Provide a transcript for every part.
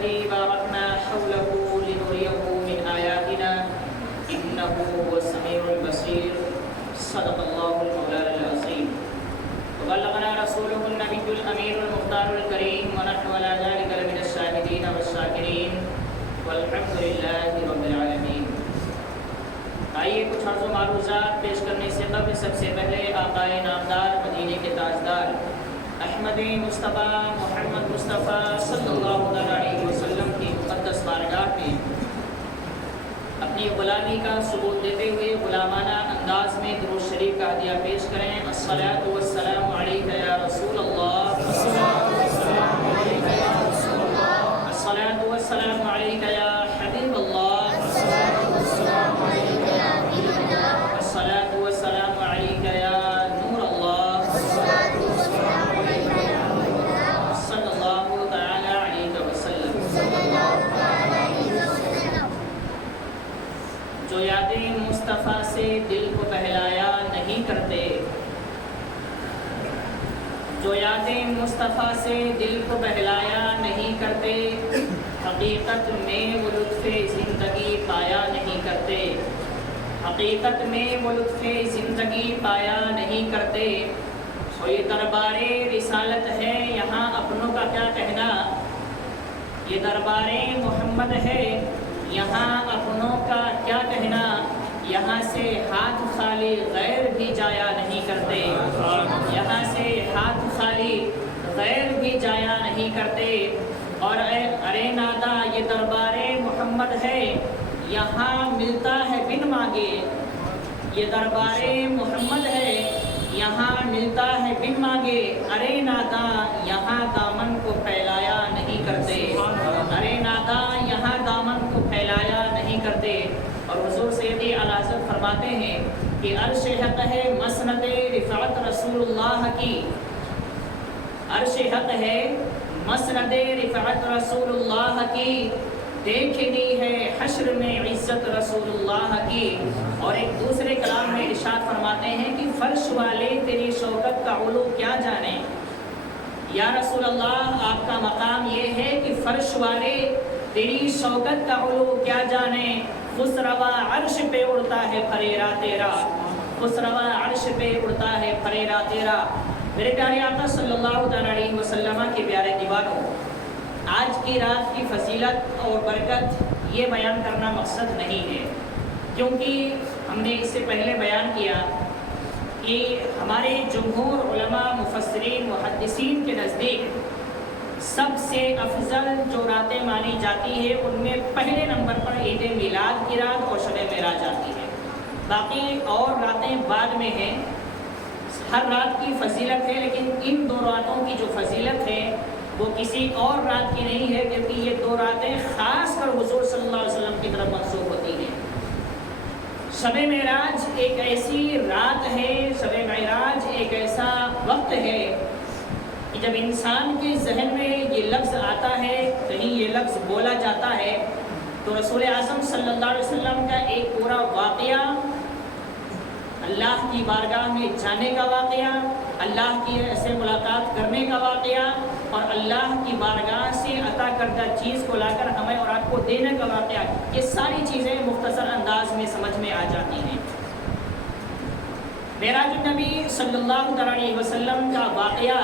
الذي باركنا حوله لنريه من آياتنا إنه هو السميع البصير صدق الله المولانا العظيم وبلغنا رسوله النبي الأمين المختار الكريم ونحن على ذلك لمن الشاهدين والشاكرين والحمد لله رب العالمين. آئیے کچھ عرض و معروضات پیش کرنے سے قبل سب سے پہلے آقائے نامدار مدینے کے تاجدار احمد مصطفیٰ محمد مصطفیٰ صلی اللہ علیہ وسلم کی مقدس بارگاہ میں اپنی غلامی کا ثبوت دیتے ہوئے غلامانہ انداز میں درود شریف کا ہدیہ پیش کریں. الصلاۃ والسلام علیک یا رسول اللہ، الصلاۃ والسلام علیک یا حبیب اللہ، الصلاۃ والسلام علیک یا نور اللہ، صلی اللہ تعالی علیہ وسلم. جو یادیں مصطفیٰ سے دل کو بہلایا نہیں کرتے، جو یادیں مصطفیٰ سے دل کو بہلایا نہیں کرتے، حقیقت میں وہ لطف زندگی پایا نہیں کرتے، حقیقت میں وہ لطف زندگی پایا نہیں کرتے. اور یہ دربار رسالت ہے، یہاں اپنوں کا کیا کہنا، یہ دربار محمد ہے، یہاں اپنوں کا کیا کہنا. یہاں سے ہاتھ خالی غیر بھی جایا نہیں کرتے، یہاں سے ہاتھ خالی غیر بھی جایا نہیں کرتے. اور ارے نادا یہ دربار محمد ہے، یہاں ملتا ہے بن مانگے. یہ دربار محمد ہے، یہاں ملتا ہے بن مانگے. ارے نادا یہاں دامن کو پھیلایا نہیں کرتے، ارے نادا یہاں دامن کو پھیلایا نہیں کرتے. اور حضور سیدی اعلیٰ حضرت فرماتے ہیں کہ عرش حق ہے مسند رفعت رسول اللہ کی، عرش حق ہے مسند رفعت رسول اللہ کی، دیکھنی ہے حشر میں عزت رسول اللہ کی. اور ایک دوسرے کلام میں ارشاد فرماتے ہیں کہ فرش والے تیری شوکت کا علو کیا جانے. یا رسول اللہ آپ کا مقام یہ ہے کہ فرش والے تیری شوکت کا علو کیا جانے. خسروا عرش پہ اڑتا ہے فریرا تیرا، خسروا عرش پہ اڑتا ہے فریرا تیرا. میرے پیارے آقا صلی اللہ علیہ وسلم کے پیارے دیوانوں، آج کی رات کی فضیلت اور برکت یہ بیان کرنا مقصد نہیں ہے، کیونکہ ہم نے اس سے پہلے بیان کیا کہ ہمارے جمہور علماء مفسرین محدثین کے نزدیک سب سے افضل جو راتیں مانی جاتی ہے ان میں پہلے نمبر پر عید میلاد کی رات اور شب معراج آتی ہے. باقی اور راتیں بعد میں ہیں. ہر رات کی فضیلت ہے، لیکن ان دو راتوں کی جو فضیلت ہے وہ کسی اور رات کی نہیں ہے، کیونکہ یہ دو راتیں خاص کر حضور صلی اللہ علیہ وسلم کی طرف منسوب ہوتی ہیں. شب معراج ایک ایسی رات ہے، شب معراج ایک ایسا وقت ہے کہ جب انسان کے ذہن میں یہ لفظ آتا ہے، کہیں یہ لفظ بولا جاتا ہے، تو رسول اعظم صلی اللہ علیہ وسلم کا ایک پورا واقعہ، اللہ کی بارگاہ میں جانے کا واقعہ، اللہ کی سے ملاقات کرنے کا واقعہ، اور اللہ کی بارگاہ سے عطا کردہ چیز کو لا کر ہمیں اور آپ کو دینے کا واقعہ، یہ ساری چیزیں مختصر انداز میں سمجھ میں آ جاتی ہیں. معراج النبی صلی اللہ علیہ وسلم کا واقعہ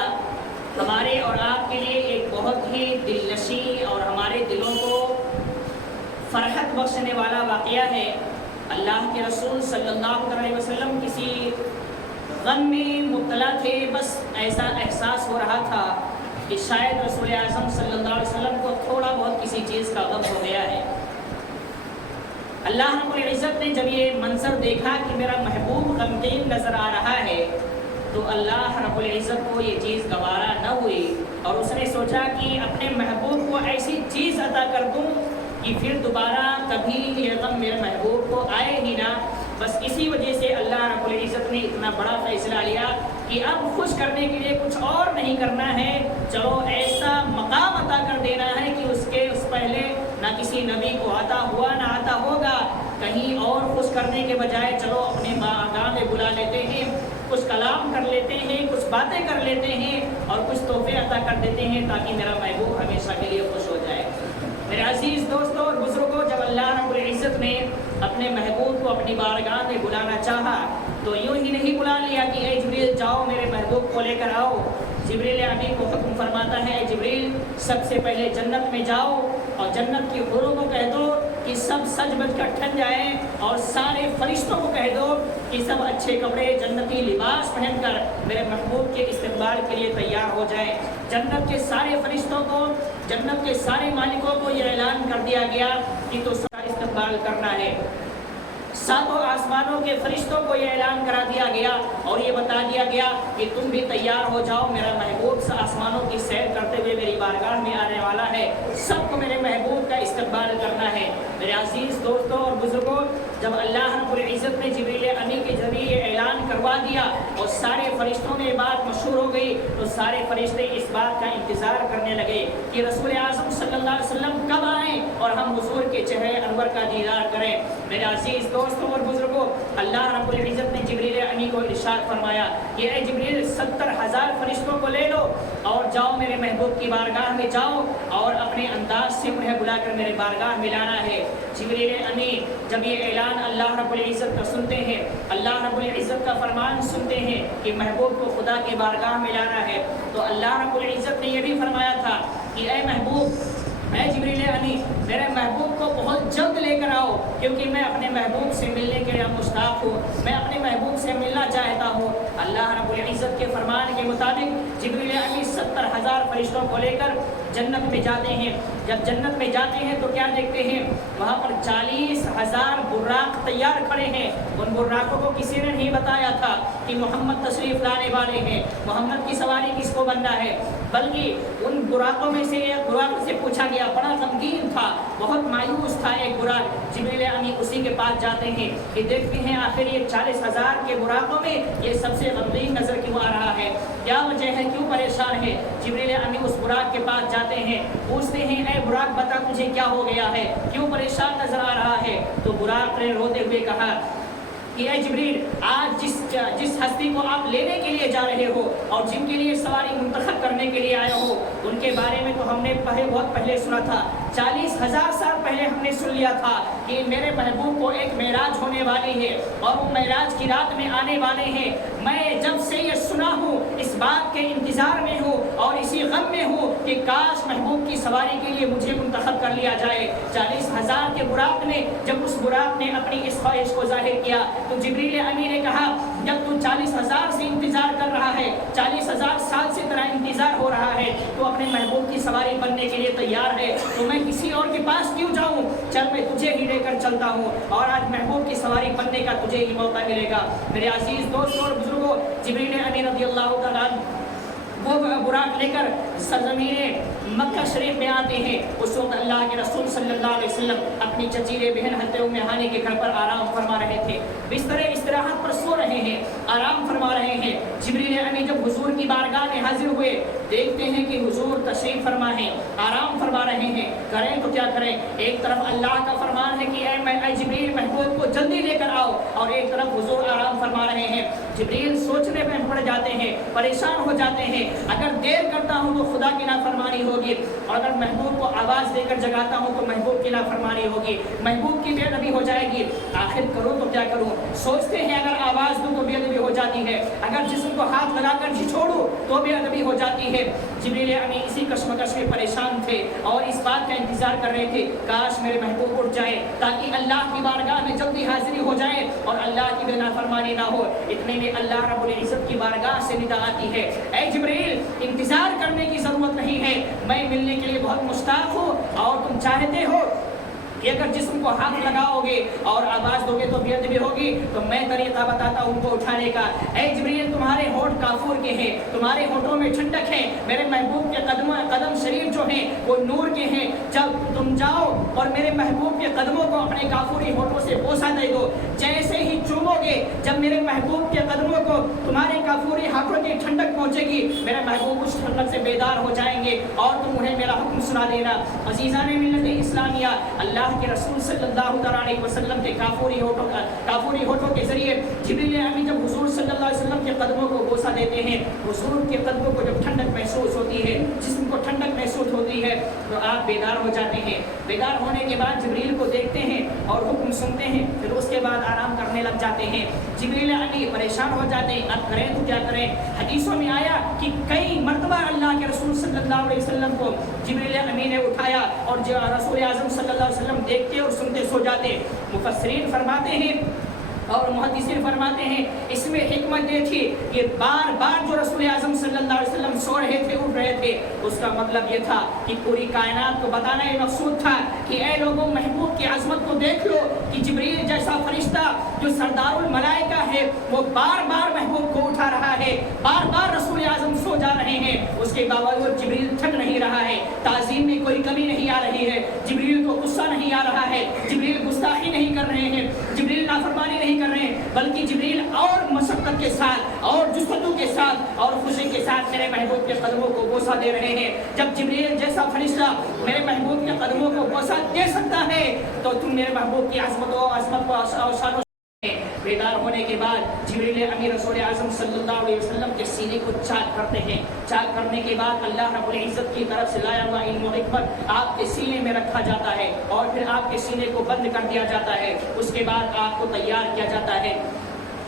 ہمارے اور آپ کے لیے ایک بہت ہی دل نشیں اور ہمارے دلوں کو فرحت بخشنے والا واقعہ ہے. اللہ کے رسول صلی اللہ علیہ وسلم کسی غم میں مبتلا تھے، بس ایسا احساس ہو رہا تھا کہ شاید رسول اعظم صلی اللہ علیہ وسلم کو تھوڑا بہت کسی چیز کا غم ہو گیا ہے. اللہ رب العزت نے جب یہ منظر دیکھا کہ میرا محبوب غمگین نظر آ رہا ہے، تو اللہ رب العزت کو یہ چیز گوارا نہ ہوئی، اور اس نے سوچا کہ اپنے محبوب کو ایسی چیز عطا کر دوں کہ پھر دوبارہ کبھی یہ غم میرے محبوب کو آئے ہی نہ. بس اسی وجہ سے اللہ رب العزت نے اتنا بڑا فیصلہ لیا کہ اب خوش کرنے کے لیے کچھ اور نہیں کرنا ہے، چلو ایسا مقام عطا کر دینا ہے کہ اس پہلے نہ کسی نبی کو عطا ہوا نہ عطا ہوگا. کہیں اور خوش کرنے کے بجائے چلو اپنے بارگاہ میں بلا لیتے ہیں، کچھ کلام کر لیتے ہیں، کچھ باتیں کر لیتے ہیں، اور کچھ تحفے عطا کر دیتے ہیں تاکہ میرا محبوب ہمیشہ کے لیے خوش ہو جائے. میرے عزیز دوستوں اور بزرگوں، جب اللہ رب العزت نے اپنے محبوب کو اپنی بارگاہ میں بلانا چاہا تو یوں ہی نہیں بلا لیا کہ اے جبریل جاؤ میرے محبوب کو لے کر آؤ۔ جبریل امین کو حکم فرماتا ہے، جبریل سب سے پہلے جنت میں جاؤ اور جنت کی حوروں کو کہہ دو کہ سب سج بج کر ٹھن جائیں، اور سارے فرشتوں کو کہہ دو کہ سب اچھے کپڑے جنتی لباس پہن کر میرے محبوب کے استقبال کے لیے تیار ہو جائیں۔ جنت کے سارے فرشتوں کو، جنت کے سارے مالکوں کو یہ اعلان کر دیا گیا کہ تو سب کا استقبال کرنا ہے۔ ساتوں آسمانوں کے فرشتوں کو یہ اعلان کرا دیا گیا اور یہ بتا دیا گیا کہ تم بھی تیار ہو جاؤ، میرا محبوب آسمانوں کی سیر کرتے ہوئے میری بارگاہ میں آنے والا ہے، سب کو میرے محبوب کا استقبال کرنا ہے۔ میرے عزیز دوستوں اور بزرگوں، جب اللہ رب العزت نے جبریل امی کے ذریعے اعلان کروا دیا اور سارے فرشتوں میں بات مشہور ہو گئی تو سارے فرشتے اس بات کا انتظار کرنے لگے کہ رسول اعظم صلی اللہ علیہ وسلم کب آئیں اور ہم حضور کے چہرے انور کا دیدار کریں۔ میرے عزیز دوستوں اور بزرگوں، اللہ رب العزت نے جبریل امی کو ارشاد فرمایا کہ اے جبریل 70,000 فرشتوں کو لے لو اور جاؤ میرے محبوب کی بارگاہ میں جاؤ اور اپنے انداز سے انہیں بلا کر میرے بارگاہ میں لانا ہے۔ جبریل امی جب یہ اعلان اللہ رب العزت کا سنتے ہیں، اللہ رب العزت کا فرمان سنتے ہیں کہ محبوب کو خدا کی بارگاہ میں لانا ہے، تو اللہ رب العزت نے یہ بھی فرمایا تھا کہ اے محبوب، اے جبریل امی، میرے محبوب کو بہت جلد لے کر آؤ، کیونکہ میں اپنے محبوب سے ملنے کے لیے مشتاق ہوں، میں اپنے محبوب سے ملنا چاہتا ہوں۔ اللہ رب العزت کے فرمان کے مطابق جبریل امی 70,000 فرشتوں کو لے کر جنت میں جاتے ہیں۔ جب جنت میں جاتے ہیں تو کیا دیکھتے ہیں؟ وہاں پر 40,000 براق تیار کھڑے ہیں۔ ان براقوں کو کسی نے نہیں بتایا تھا کہ محمد تشریف لانے والے ہیں، محمد کی سواری کس کو بننا ہے، بلکہ ان براقوں میں سے ایک براق سے پوچھا گیا، بڑا غمگین تھا، بہت مایوس تھا ایک براق۔ جبریل امی اسی کے پاس جاتے ہیں کہ دیکھتے ہیں آخر یہ 40,000 کے براقوں میں یہ سب سے غمگین نظر کیوں آ رہا ہے، کیا وجہ ہے، کیوں پریشان ہے؟ جبریل امی اس براق کے پاس جاتے ہیں، پوچھتے ہیں اے براق بتا تجھے کیا ہو گیا ہے، کیوں پریشان نظر آ رہا ہے؟ تو براق نے روتے ہوئے کہا کہ اے جبریل، آج جس ہستی کو آپ لینے کے لیے جا رہے ہو اور جن کے لیے سواری منتخب کرنے کے لیے آئے ہو، ان کے بارے میں تو ہم نے بہت پہلے سنا تھا، 40,000 سال پہلے ہم نے سن لیا تھا کہ میرے محبوب کو ایک معراج ہونے والی ہے اور وہ معراج کی رات میں آنے والے ہیں۔ میں جب سے یہ سنا ہوں اس بات کے انتظار میں ہوں اور اسی غم میں ہوں کہ کاش محبوب کی سواری کے لیے مجھے منتخب کر لیا جائے۔ 40,000 کے براق نے جب اس براق نے اپنی اس خواہش کو ظاہر کیا تو جبریل امی نے کہا جب تو 40,000 سے انتظار کر رہا ہے، 40,000 سال سے تیرا انتظار ہو رہا ہے، تو اپنے محبوب کی سواری بننے کے لیے تیار ہے، تو میں کسی اور کے پاس کیوں جاؤں؟ چل میں تجھے ہی لے کر چلتا ہوں اور آج محبوب کی سواری بننے کا تجھے ہی موقع ملے گا۔ میرے عزیز دوستوں اور بزرگوں، جبریل امی رضی اللہ تعالیٰ وہ براق لے کر سرزمین مکہ شریف میں آتے ہیں۔ اس وقت اللہ کے رسول صلی اللہ علیہ وسلم اپنی چچیرے بہن حضرت ام ہانی کے گھر پر آرام فرما رہے تھے، بستر استراحت پر سو رہے ہیں، آرام فرما رہے ہیں۔ جبریل امی جب حضور کی بارگاہ میں حاضر ہوئے، دیکھتے ہیں کہ حضور تشریف فرما ہیں، آرام فرما رہے ہیں، کریں تو کیا کریں؟ ایک طرف اللہ کا فرمان ہے کہ اے جبریل محبوب کو جلدی لے کر آؤ، اور ایک طرف حضور آرام فرما رہے ہیں۔ جبریل سوچنے میں پڑ جاتے ہیں، پریشان ہو جاتے ہیں، اگر دیر کرتا ہوں تو خدا کی نافرمانی ہوگی، اور اگر محبوب کو آواز دے کر جگاتا ہوں تو محبوب کی نافرمانی ہوگی، محبوب کی بے ادبی ہو جائے گی، آخر کروں تو کیا کروں؟ سوچتے ہیں اگر آواز دوں تو بے ادبی ہو جاتی ہے، اگر جسم کو ہاتھ لگا کر جھچوڑوں تو بے ادبی ہو جاتی ہے۔ جبریل امی اسی کشمکش میں پریشان تھے اور اس بات کا انتظار کر رہے تھے کاش میرے محبوب اٹھ جائے تاکہ اللہ کی بارگاہ میں جلدی حاضری ہو جائے اور اللہ کی بے نافرمانی نہ ہو۔ اتنے میں اللہ رب العزت کی بارگاہ سے ندا آتی ہے، اے جبریل انتظار کرنے کی ضرورت نہیں ہے، میں ملنے کے لیے بہت مشتاق ہوں، اور تم چاہتے ہو کہ اگر جسم کو ہاتھ لگاؤ گے اور آواز دو گے تو بے ادبی ہوگی، تو میں طریقہ بتاتا ہوں ان کو اٹھانے کا۔ اے جبریل تمہارے ہونٹ کافور کے ہیں، تمہارے ہونٹوں میں ٹھنڈک ہے، میرے محبوب کے قدم شریف جو ہیں وہ نور کے ہیں، جب تم جاؤ اور میرے محبوب کے قدموں کو اپنے کافوری ہونٹوں سے بوسہ دے دو، جیسے ہی چومو گے، جب میرے محبوب کے قدموں کو تمہارے کافوری ہاتھوں کی ٹھنڈک پہنچے گی، میرے محبوب اس ٹھنڈک سے بیدار ہو جائیں گے اور تم انہیں میرا حکم سنا دینا۔ عزیزان ملت اسلامیہ، اللہ اللہ کے رسول صلی اللہ علیہ وسلم کے کافوری ہوٹوں کے ذریعے جبریل امین جب حضور صلی اللہ علیہ وسلم کے قدموں کو بوسہ دیتے ہیں، حضور کے قدموں کو جب ٹھنڈک محسوس ہوتی ہے، جسم کو ٹھنڈک محسوس ہوتی ہے، تو آپ بیدار ہو جاتے ہیں۔ بیدار ہونے کے بعد جبریل کو دیکھتے ہیں اور حکم سنتے ہیں، پھر اس کے بعد آرام کرنے لگ جاتے ہیں۔ جبریل امین پریشان ہو جاتے ہیں، اب کریں تو کیا کریں؟ حدیثوں میں آیا کہ کئی مرتبہ اللہ کے رسول صلی اللہ علیہ وسلم کو جبریل امین نے اٹھایا اور رسول اعظم صلی اللہ علیہ وسلم دیکھتے اور سنتے سو جاتے۔ مفسرین فرماتے ہیں اور محدثین فرماتے ہیں اس میں حکمت یہ تھی کہ بار بار جو رسول اعظم صلی اللہ علیہ وسلم سو رہے تھے، اٹھ رہے تھے، اس کا مطلب یہ تھا کہ پوری کائنات کو بتانا یہ مقصود تھا کہ اے لوگوں، محبوب کی عظمت کو دیکھ لو کہ جبریل جیسا فرشتہ جو سردار الملائکہ ہے وہ بار بار محبوب کو اٹھا رہا ہے، بار بار رسول اعظم سو جا رہے ہیں، اس کے باوجود جبریل تھک نہیں رہا ہے، تعظیم میں کوئی کمی نہیں آ رہی ہے، جبریل کو غصہ نہیں آ رہا ہے، جبریل گستاخی نہیں کر رہے ہیں، جبریل نافرمانی نہیں کر رہے ہیں، بلکہ جبریل اور مشقت کے ساتھ اور جستجو کے ساتھ اور خوشی کے ساتھ میرے محبوب کے قدموں کو بوسہ دے رہے ہیں۔ جب جبریل جیسا فرشتہ میرے محبوب کے قدموں کو بوسہ دے سکتا ہے تو تم میرے محبوب کی عظمت کو شان و بیدار ہونے کے بعد جبریل امین رسول اعظم صلی اللہ علیہ وسلم کے سینے کو چاک کرتے ہیں۔ چاک کرنے کے بعد اللہ رب العزت کی طرف سے لایا ہوا علم و حکمت آپ کے سینے میں رکھا جاتا ہے اور پھر آپ کے سینے کو بند کر دیا جاتا ہے۔ اس کے بعد آپ کو تیار کیا جاتا ہے۔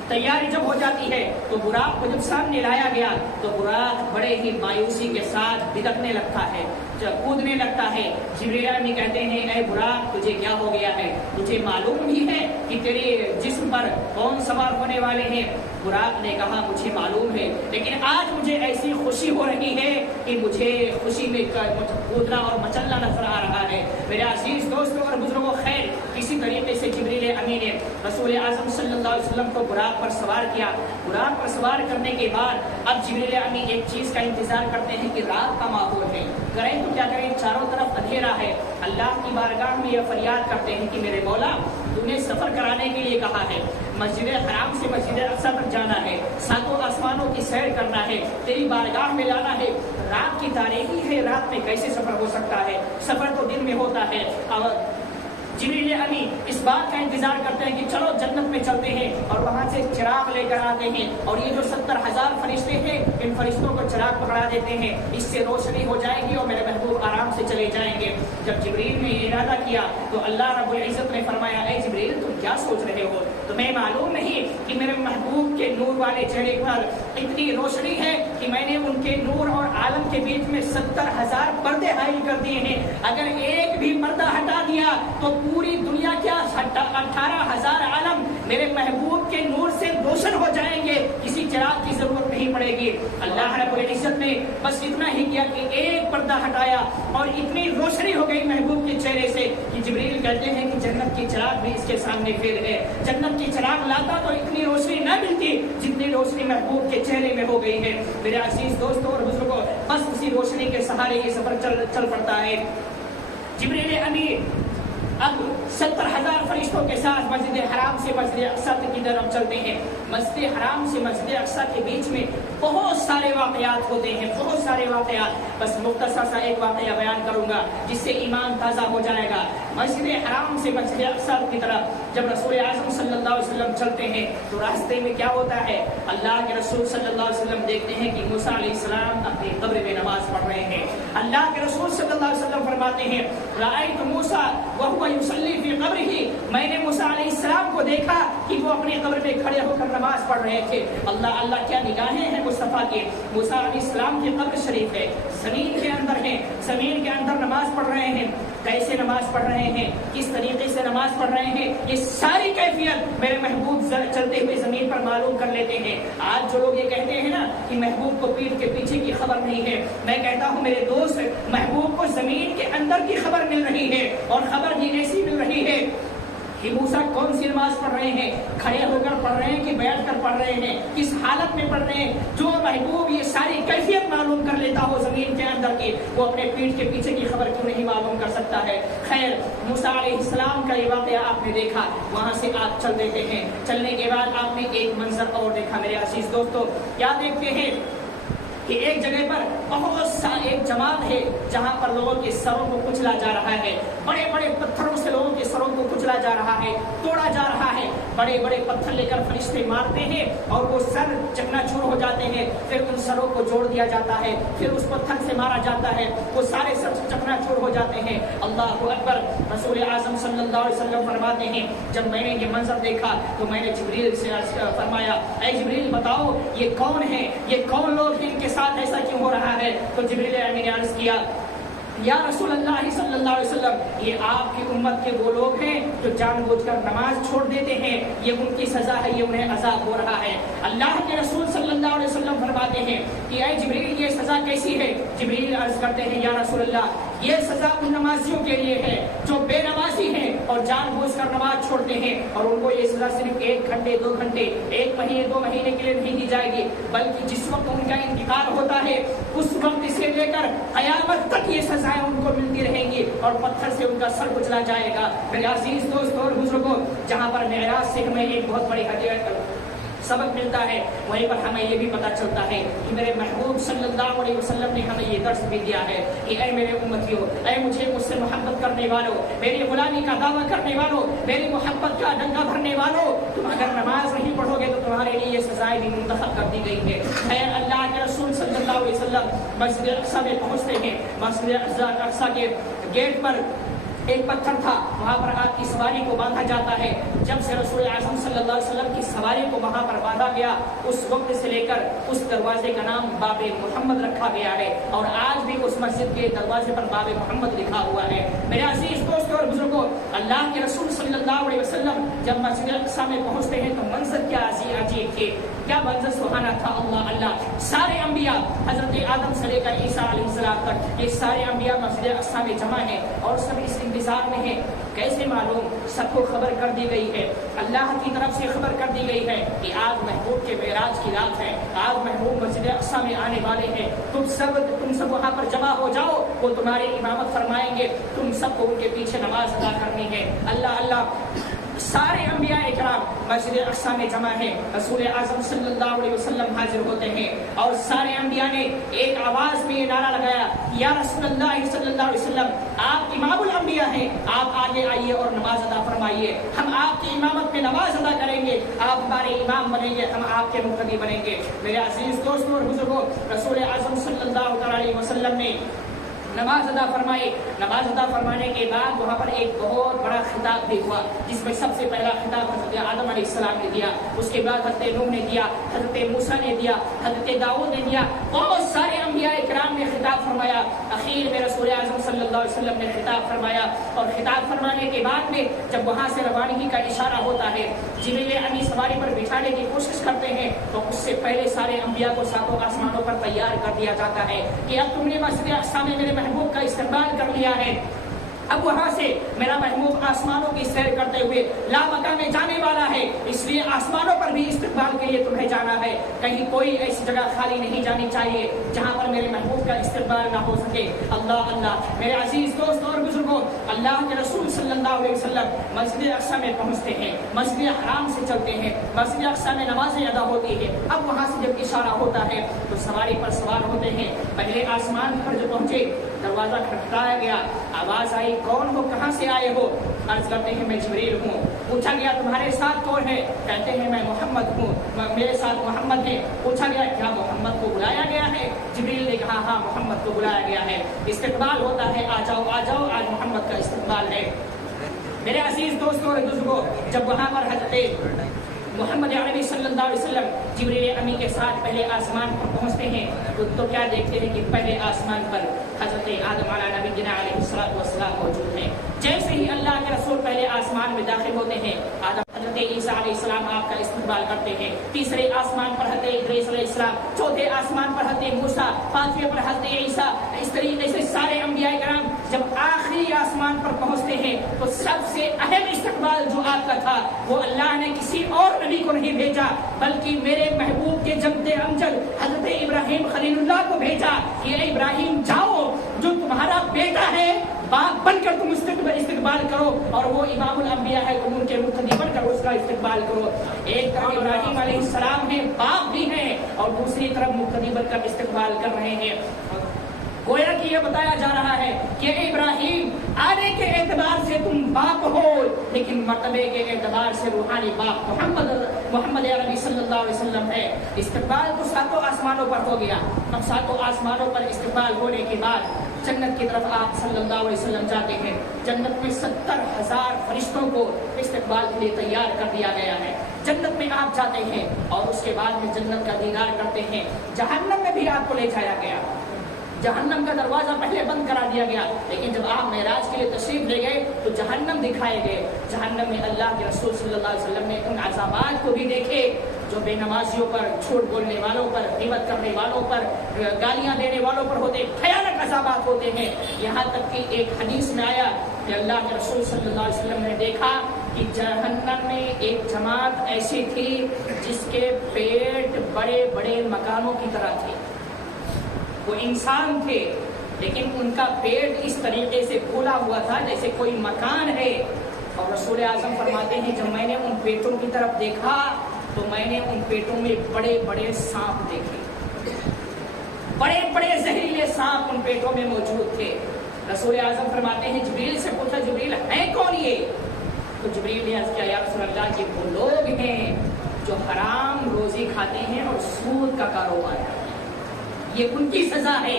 تیاری جب ہو جاتی ہے تو براق کو جب سامنے لایا گیا تو براق بڑے ہی مایوسی کے ساتھ بھٹکنے لگتا ہے، جب کودنے لگتا ہے۔ جبریل امین کہتے ہیں اے براق، تجھے کیا ہو گیا ہے؟ تجھے معلوم بھی ہے کہ تیرے جسم پر کون سوار ہونے والے ہیں؟ براق نے کہا مجھے معلوم ہے، لیکن آج مجھے ایسی خوشی ہو رہی ہے کہ مجھے خوشی میں کودنا اور مچلنا نظر آ رہا ہے۔ میرے عزیز دوستوں اور بزرگوں، خیر اسی طریقے سے جبریل امین نے رسول اعظم صلی اللہ علیہ وسلم کو براق پر سوار کیا۔ براق پر سوار کرنے کے بعد اب جبریل امین ایک چیز کا انتظار کرتے ہیں کہ رات کا ماحول ہے، کریں تو کیا کریں، چاروں طرف اندھیرا ہے۔ اللہ کی بارگاہ میں یہ فریاد کرتے ہیں کہ میرے مولا، تو نے سفر کرانے کے لیے کہا ہے، مسجد حرام سے مسجد اقصی تک جانا ہے، ساتوں آسمانوں کی سیر کرنا ہے، تیری بارگاہ میں لانا ہے، رات کی تاریکی ہے، رات میں کیسے سفر ہو سکتا ہے؟ سفر تو دن میں ہوتا ہے۔ جبریل امین اس بات کا انتظار کرتے ہیں کہ چلو جنت میں چلتے ہیں اور وہاں سے چراغ لے کر آتے ہیں، اور یہ جو 70,000 فرشتے ہیں ان فرشتوں کو چراغ پکڑا دیتے ہیں، اس سے روشنی ہو جائے گی اور میرے محبوب آرام سے چلے جائیں گے۔ جب جبریل نے ارادہ کیا تو اللہ رب العزت نے فرمایا اے جبریل، تم کیا سوچ رہے ہو؟ تمہیں معلوم نہیں کہ میرے محبوب کے نور والے چہرے پر اتنی روشنی ہے کہ میں نے ان کے نور اور عالم کے بیچ میں 70,000 پردے حائل کر دیے ہیں، اگر ایک بھی پردہ ہٹا دیا تو پوری دنیا کیا 18,000 عالم میرے محبوب کے نور سے روشن ہو جائیں گے، کسی چراغ کی ضرورت نہیں پڑے گی۔ اللہ رب العزت نے بس اتنا ہی کیا کہ ایک پردہ ہٹایا اور اتنی روشنی ہو گئی محبوب کے چہرے سے کہ جبریل کہتے ہیں کہ جنت کی چراغ بھی اس کے سامنے فیل ہے، جنت کی چراغ لاتا تو اتنی روشنی نہ ملتی جتنی روشنی محبوب کے چہرے میں ہو گئی ہے۔ میرے عزیز دوستوں اور بزرگوں، بس اسی روشنی کے سہارے یہ سفر چل پڑتا ہے۔ جبریل امین اب 70,000 فرشتوں کے ساتھ مسجد حرام سے مسجد اقصی کی طرف چلتے ہیں۔ مسجد حرام سے مسجد اقصی کے بیچ میں بہت سارے واقعات ہوتے ہیں، بہت سارے واقعات، بس مختصر سا ایک واقعہ بیان کروں گا جس سے ایمان تازہ ہو جائے گا۔ مسجد حرام سے مسجد اقصی کی طرف جب رسول اعظم صلی اللہ علیہ وسلم چلتے ہیں تو راستے میں کیا ہوتا ہے؟ اللہ کے رسول صلی اللہ علیہ وسلم دیکھتے ہیں کہ موسیٰ علیہ السلام اپنی قبر میں نماز پڑھ رہے ہیں۔ اللہ کے رسول صلی اللہ علیہ وسلم فرماتے ہیں رأیت موسیٰ وہو یصلی فی قبرہ، میں نے موسیٰ علیہ السلام کو دیکھا کہ وہ اپنی قبر میں کھڑے ہو کر نماز پڑھ رہے تھے۔ اللہ اللہ کیا نگاہیں ہیں مصطفیٰ کی۔ موسیٰ علیہ السلام کی قبر شریف ہے، زمین کے اندر ہے، زمین کے اندر نماز پڑھ رہے ہیں۔ کیسے نماز پڑھ رہے ہیں، کس طریقے سے نماز پڑھ رہے ہیں، یہ ساری کیفیت میرے محبوب چلتے ہوئے زمین پر معلوم کر لیتے ہیں۔ آج جو لوگ یہ کہتے ہیں نا کہ محبوب کو پیٹھ کے پیچھے کی خبر نہیں ہے، میں کہتا ہوں میرے دوست، محبوب کو زمین کے اندر کی خبر مل رہی ہے، اور خبر بھی ایسی مل رہی ہے کہ موسیٰ کون سی نماز پڑھ رہے ہیں، کھڑے ہو کر پڑھ رہے ہیں کہ بیٹھ کر پڑھ رہے ہیں، کس حالت میں پڑھ رہے ہیں۔ جو محبوب یہ ساری کیفیت معلوم کر لیتا ہو زمین کے اندر کی، وہ اپنے پیٹھ کے پیچھے کی خبر کیوں نہیں معلوم کر سکتا ہے؟ خیر، موسیٰ علیہ السلام کا یہ واقعہ آپ نے دیکھا، وہاں سے آپ چل دیتے ہیں۔ چلنے کے بعد آپ نے ایک منظر اور دیکھا میرے عزیز دوستو، کیا دیکھتے ہیں کہ ایک جگہ پر بہت سا ایک جماعت ہے جہاں پر لوگوں کے سروں کو کچلا جا رہا ہے، بڑے بڑے پتھروں سے لوگوں کے سروں کو کچلا جا رہا ہے، توڑا جا رہا ہے، بڑے بڑے پتھر لے کر فرشتے مارتے ہیں اور وہ سر چکنا چور ہو جاتے ہیں، پھر ان سروں کو جوڑ دیا جاتا ہے، پھر اس پتھر سے مارا جاتا ہے، وہ سارے سر چکنا چور ہو جاتے ہیں۔ اللہ اکبر۔ رسول اعظم صلی اللہ علیہ وسلم فرماتے ہیں جب میں نے یہ منظر دیکھا تو میں نے جبریل سے فرمایا اے جبریل بتاؤ یہ کون ہے، یہ کون لوگ ہیں، ان کے ساتھ ایسا کیوں ہو رہا ہے؟ تو جبریل امین نے عرض کیا یا رسول اللہ صلی اللہ علیہ وسلم یہ آپ کی امت کے وہ لوگ ہیں جو جان بوجھ کر نماز چھوڑ دیتے ہیں، یہ ان کی سزا ہے، یہ انہیں عذاب ہو رہا ہے۔ اللہ کے رسول صلی اللہ علیہ وسلم فرماتے ہیں کہ اے جبریل یہ سزا کیسی ہے؟ جبریل عرض کرتے ہیں یا رسول اللہ یہ سزا ان نمازیوں کے لیے ہے جو بے نمازی ہیں اور جان بوجھ کر نماز چھوڑتے ہیں، اور ان کو یہ سزا صرف 1 گھنٹے 2 گھنٹے 1 مہینے 2 مہینے کے لیے نہیں دی جائے گی، بلکہ جس وقت ان کا انتقال ہوتا ہے اس وقت سے لے کر قیامت تک یہ سزائیں ان کو ملتی رہیں گی اور پتھر سے ان کا سر کچلا جائے گا۔ میرے عزیز دوستوں اور بزرگوں، جہاں پر معراج سے ہمیں ایک بہت بڑی سبق ملتا ہے، وہیں پر ہمیں یہ بھی پتہ چلتا ہے کہ میرے محبوب صلی اللہ علیہ وسلم نے ہمیں یہ درس بھی دیا ہے کہ اے میرے امتیوں، اے مجھ سے محبت کرنے والوں، میری غلامی کا دعویٰ کرنے والوں، میری محبت کا ڈنگا بھرنے والوں، تم اگر نماز نہیں پڑھو گے تو تمہارے لیے یہ سزائیں بھی منتخب کر دی گئی ہے۔ اے اللہ کے رسول صلی اللہ علیہ وسلم مسجد اقصی میں پہنچتے ہیں، مسجد اقصی کے گیٹ پر ایک پتھر تھا، وہاں پر آپ کی سواری کو باندھا جاتا ہے۔ جب سے رسول اعظم صلی اللہ علیہ وسلم کی سواری کو وہاں پر باندھا گیا اس وقت سے لے کر اس دروازے کا نام باب محمد رکھا گیا ہے، اور آج بھی اس مسجد کے دروازے پر باب محمد لکھا ہوا ہے۔ میرے عزیز دوستوں اور بزرگوں، اللہ کے رسول صلی اللہ علیہ وسلم جب مسجد اقصی میں پہنچتے ہیں تو منظر کیا عجیب تھے، کیا منظر سبحانہ تھا۔ اللہ اللہ، سارے انبیاء حضرت آدم سے لے کر عیسیٰ علیہ السلام تک یہ سارے انبیاء مسجد اقصی میں جمع ہیں اور سب اس انتظار میں ہیں۔ کیسے معلوم؟ سب کو خبر کر دی گئی ہے، اللہ کی طرف سے خبر کر دی گئی ہے کہ آج محبوب کے معراج کی رات ہے، آج محبوب مسجد اقصی میں آنے والے ہیں، تم سب وہاں پر جمع ہو جاؤ، وہ تمہاری امامت فرمائیں گے، تم سب کو ان کے پیچھے نماز ادا کرنی ہے۔ اللہ اللہ، سارے انبیاء اکرام مسجد اقصی میں جمع ہیں، رسول اعظم صلی اللہ علیہ وسلم حاضر ہوتے ہیں اور سارے انبیاء نے ایک آواز میں یہ نعرہ لگایا یا رسول اللہ صلی اللہ علیہ وسلم آپ امام الانبیاء ہیں، آپ آگے آئیے اور نماز ادا فرمائیے، ہم آپ کی امامت میں نماز ادا کریں گے، آپ ہمارے امام بنیں گے، ہم آپ کے مقتدی بنیں گے۔ میرے عزیز دوستوں اور بزرگوں، رسول اعظم صلی اللہ علیہ وسلم نے نماز ادا فرمائی۔ نماز ادا فرمانے کے بعد وہاں پر ایک بہت بڑا خطاب بھی ہوا، جس میں سب سے پہلا خطاب حضرت آدم علیہ السلام نے دیا، اس کے بعد حضرت نوح نے دیا، حضرت موسیٰ نے دیا، حضرت داؤد نے دیا، بہت سارے انبیاء کرام نے خطاب فرمایا۔ اخیر میں رسول اعظم صلی اللہ علیہ وسلم نے خطاب فرمایا، اور خطاب فرمانے کے بعد میں جب وہاں سے روانگی کا اشارہ ہوتا ہے، جبریل امین سواری پر بٹھانے کی کوشش کرتے ہیں تو اس سے پہلے سارے انبیاء کو ساتوں آسمانوں پر تیار کر دیا جاتا ہے کہ اب تم نے مسجد اقصی میں میرے محبوب کا استقبال کر لیا ہے، اب وہاں سے میرا محبوب آسمانوں کی سیر کرتے ہوئے لامکہ میں جانے والا ہے، اس لیے آسمانوں پر بھی استقبال کے لیے تمہیں جانا ہے، کہیں کوئی ایسی جگہ خالی نہیں جانی چاہیے جہاں پر میرے محبوب کا استقبال نہ ہو سکے۔ اللہ اللہ، میرے عزیز دوست اور بزرگوں، اللہ کے رسول صلی اللہ علیہ وسلم مسجد اقصی میں پہنچتے ہیں، مسجد حرام سے چلتے ہیں، مسجد اقصی میں نمازیں ادا ہوتی ہے۔ اب وہاں سے جب اشارہ ہوتا ہے تو سواری پر سوار ہوتے ہیں، پہلے آسمان پر جو پہنچے دروازہ کھٹکھٹایا گیا، آواز آئی کون ہو، کہاں سے آئے ہو؟ عرض کرتے ہیں میں جبریل ہوں۔ پوچھا گیا تمہارے ساتھ کون ہے؟ کہتے ہیں میں محمد ہوں، میرے ساتھ محمد ہے۔ پوچھا گیا کیا محمد کو بلایا گیا ہے؟ جبریل نے کہا ہاں محمد کو بلایا گیا ہے، استقبال ہوتا ہے، آ جاؤ آ جاؤ، آج محمد کا استقبال ہے۔ میرے عزیز دوستوں اور بزرگوں، جب وہاں پر حضرت محمد عربی صلی اللہ علیہ وسلم جبریل امی کے ساتھ پہلے آسمان پر پہنچتے ہیں تو کیا دیکھتے ہیں کہ پہلے آسمان پر حضرت آدم علیہ نبینا علیہ السلام موجود ہیں۔ جیسے ہی اللہ کے رسول پہلے آسمان میں داخل ہوتے ہیں، حضرت عیسیٰ علیہ السلام آپ کا استقبال کرتے ہیں، تیسرے آسمان پر حضرت ادریس علیہ السلام، چوتھے آسمان پر حضرت موسیٰ، پانچویں پر حضرت عیسیٰ، اس طریقے سے سارے انبیاء کرام جب آخری آسمان پر پہنچتے ہیں تو سب سے اہم استقبال جو آپ کا تھا وہ اللہ نے کسی اور نبی کو نہیں بھیجا بلکہ میرے محبوب کے جمتے امجد حضرت ابراہیم خلیل اللہ کو بھیجا کہ اے ابراہیم جاؤ، جو تمہارا بیٹا ہے باپ بن کر تم استقبال کرو، اور وہ امام الانبیاء ہے، تم ان کے مقتدی بن کر اس کا استقبال استقبال کرو. ایک طرف ابراہیم علیہ السلام ہیں، باپ بھی ہیں، اور دوسری طرف مقتدی بن کر استقبال کر رہے ہیں. گویا کہ یہ بتایا جا رہا ہے کہ ابراہیم آنے کے اعتبار سے تم باپ ہو، لیکن مرتبے کے اعتبار سے روحانی باپ محمد عربی صلی اللہ علیہ وسلم ہے. استقبال تو ساتوں آسمانوں پر ہو گیا. اب ساتوں آسمانوں پر استقبال ہونے کے بعد جنت کی طرف آپ صلی اللہ علیہ وسلم جاتے ہیں. جنت میں 70,000 فرشتوں کو استقبال کے لیے تیار کر دیا گیا ہے. جنت میں آپ جاتے ہیں اور اس کے بعد میں جنت کا دیدار کرتے ہیں. جہنم میں بھی آپ کو لے جایا گیا. جہنم کا دروازہ پہلے بند کرا دیا گیا، لیکن جب آپ معراج کے لیے تشریف لے گئے تو جہنم دکھائے گئے. جہنم میں اللہ کے رسول صلی اللہ علیہ وسلم نے ان عذابات کو بھی دیکھے جو بے نمازیوں پر، جھوٹ بولنے والوں پر، غیبت کرنے والوں پر، گالیاں دینے والوں پر ہوتے بھیانک عذابات ہوتے ہیں. یہاں تک کہ ایک حدیث میں آیا کہ اللہ کے رسول صلی اللہ علیہ وسلم نے دیکھا کہ جہنم میں ایک جماعت ایسی تھی جس کے پیٹ بڑے بڑے مکانوں کی طرح تھے. وہ انسان تھے لیکن ان کا پیٹ اس طریقے سے پھولا ہوا تھا جیسے کوئی مکان ہے. اور رسول اعظم فرماتے ہیں جب میں نے ان پیٹوں کی طرف دیکھا تو میں نے ان پیٹوں میں بڑے بڑے سانپ دیکھے. بڑے بڑے زہریلے سانپ ان پیٹوں میں موجود تھے. رسول اعظم فرماتے ہیں جبریل سے پوچھا جبریل ہے کون یہ؟ تو جبریل نے عرض کیا یا رسول اللہ یہ وہ لوگ ہیں جو حرام روزی کھاتے ہیں اور سود کا کاروبار کرتے ہیں. یہ ان کی سزا ہے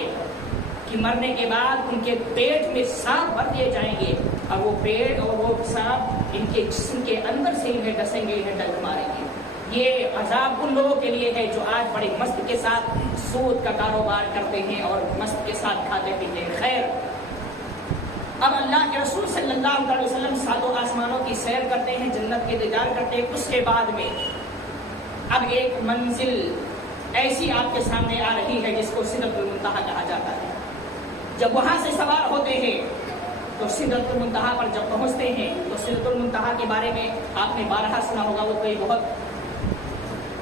کہ مرنے کے بعد ان کے پیٹ میں سانپ بھر دیے جائیں گے اور وہ پیٹ اور وہ سانپ ان کے جسم کے اندر سے انہیں ڈسیں گے، انہیں ڈنک ماریں گے. یہ عذاب ان لوگوں کے لیے ہے جو آج بڑے مست کے ساتھ سود کا کاروبار کرتے ہیں اور مست کے ساتھ کھاتے پیتے ہیں. خیر، اب اللہ کے رسول صلی اللہ علیہ وسلم ساتوں آسمانوں کی سیر کرتے ہیں، جنت کے دیدار کرتے ہیں. اس کے بعد میں اب ایک منزل ایسی آپ کے سامنے آ رہی ہے جس کو سدرۃ المنتہا کہا جاتا ہے. جب وہاں سے سوار ہوتے ہیں تو سدرۃ المنتہا پر جب پہنچتے ہیں تو سدرۃ المنتہا کے بارے میں آپ نے بارہا سنا ہوگا. وہ کوئی بہت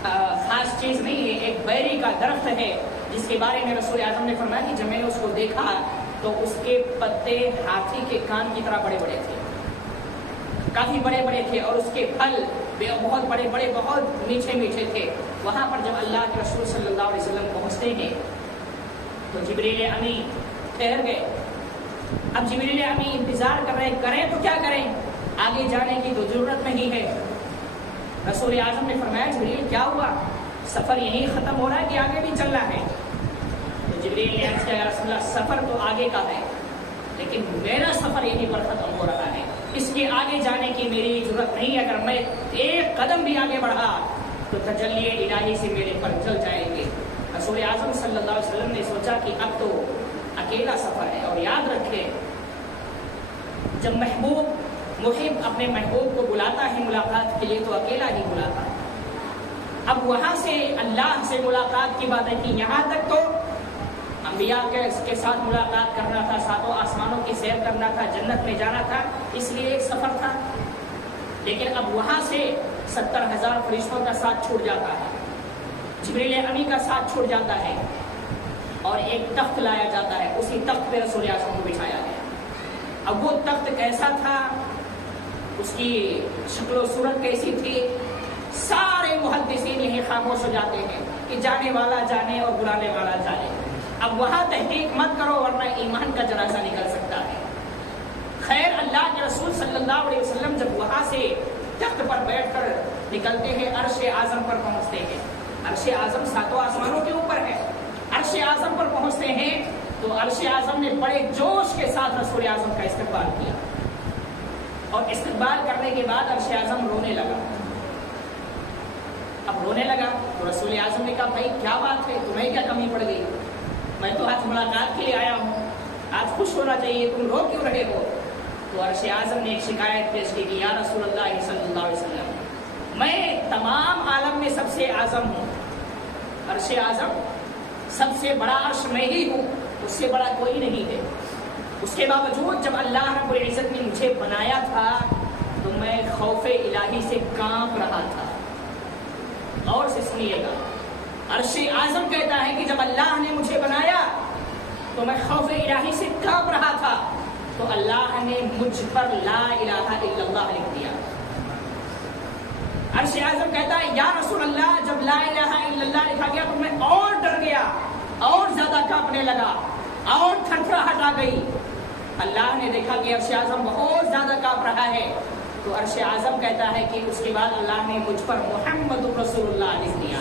خاص چیز نہیں ہے، ایک بیری کا درخت ہے جس کے بارے میں رسول اعظم نے فرمایا کہ جب میں نے اس کو دیکھا تو اس کے پتے ہاتھی کے کان کی طرح بڑے بڑے تھے، کافی بڑے بڑے تھے، اور اس کے پھل بہت بڑے بڑے، بہت میٹھے میٹھے تھے. وہاں پر جب اللہ کے رسول صلی اللہ علیہ وسلم پہنچتے ہیں تو جبریل امی ٹھہر گئے. اب جبریل امی انتظار کر رہے، کریں تو کیا کریں، آگے جانے کی تو ضرورت نہیں ہے. رسول اعظم نے فرمایا جبریل کیا ہوا، سفر یہیں ختم ہو رہا ہے کہ آگے بھی چلنا ہے؟ تو جبریل نے عرض کیا یا رسول اللہ سفر تو آگے کا ہے لیکن میرا سفر یہیں پر ختم ہو رہا ہے، اس کے آگے جانے کی میری ضرورت نہیں. اگر میں ایک قدم بھی آگے بڑھا تو تجلی الہی سے میرے پر چل جائیں گے. رسول اعظم صلی اللہ علیہ وسلم نے سوچا کہ اب تو اکیلا سفر ہے، اور یاد رکھیں جب محب اپنے محبوب کو بلاتا ہے ملاقات کے لیے تو اکیلا ہی بلاتا ہے. اب وہاں سے اللہ سے ملاقات کی باتیں کی، یہاں تک تو انبیاء کے ساتھ ملاقات کرنا تھا، ساتوں آسمانوں کی سیر کرنا تھا، جنت میں جانا تھا، اس لیے ایک سفر تھا. لیکن اب وہاں سے 70,000 فرشتوں کا ساتھ چھوٹ جاتا ہے، جبریل امی کا ساتھ چھوٹ جاتا ہے، اور ایک تخت لایا جاتا ہے. اسی تخت پہ رسول اعظم کو بٹھایا گیا. اب وہ تخت کیسا تھا، اس کی شکل و صورت کیسی تھی، سارے محدثین یہی خاموش ہو جاتے ہیں کہ جانے والا جانے اور بلانے والا جانے. اب وہاں تحقیق مت کرو ورنہ ایمان کا جنازہ نکل سکتا ہے. خیر، اللہ کے رسول صلی اللہ علیہ وسلم جب وہاں سے تخت پر بیٹھ کر نکلتے ہیں، عرش اعظم پر پہنچتے ہیں. عرش اعظم ساتوں آسمانوں کے اوپر ہے. عرش اعظم پر پہنچتے ہیں تو عرش اعظم نے بڑے جوش کے ساتھ رسول اعظم کا استقبال کیا، اور استقبال کرنے کے بعد عرش اعظم رونے لگا. اب رونے لگا تو رسول اعظم نے کہا بھائی کیا بات ہے، تمہیں کیا کمی پڑ گئی، میں تو آج ملاقات کے لیے آیا ہوں، آج خوش ہونا چاہیے، تم رو کیوں رہے ہو؟ تو عرش اعظم نے ایک شکایت پیش کی کہ یا رسول اللہ صلی اللہ علیہ وسلم میں تمام عالم میں سب سے اعظم ہوں، عرش اعظم سب سے بڑا عرش میں ہی ہوں، اس سے بڑا کوئی نہیں ہے. اس کے باوجود جب اللہ رب العزت نے مجھے بنایا تھا تو میں خوف الہی سے کانپ رہا تھا. اور سے سنیے گا، عرش اعظم کہتا ہے کہ جب اللہ نے مجھے بنایا تو میں خوف الہی سے کانپ رہا تھا، تو اللہ نے مجھ پر لا الہ الا اللہ لکھ دیا. عرش اعظم کہتا ہے یا رسول اللہ جب لا الہ الا اللہ لکھا گیا تو میں اور ڈر گیا، اور زیادہ کانپنے لگا، اور تھرتھراہٹ آ گئی۔ اللہ نے دیکھا کہ عرش اعظم بہت زیادہ کانپ رہا ہے، تو عرش اعظم کہتا ہے کہ اس کے بعد اللہ نے مجھ پر محمد رسول اللہ لکھ دیا۔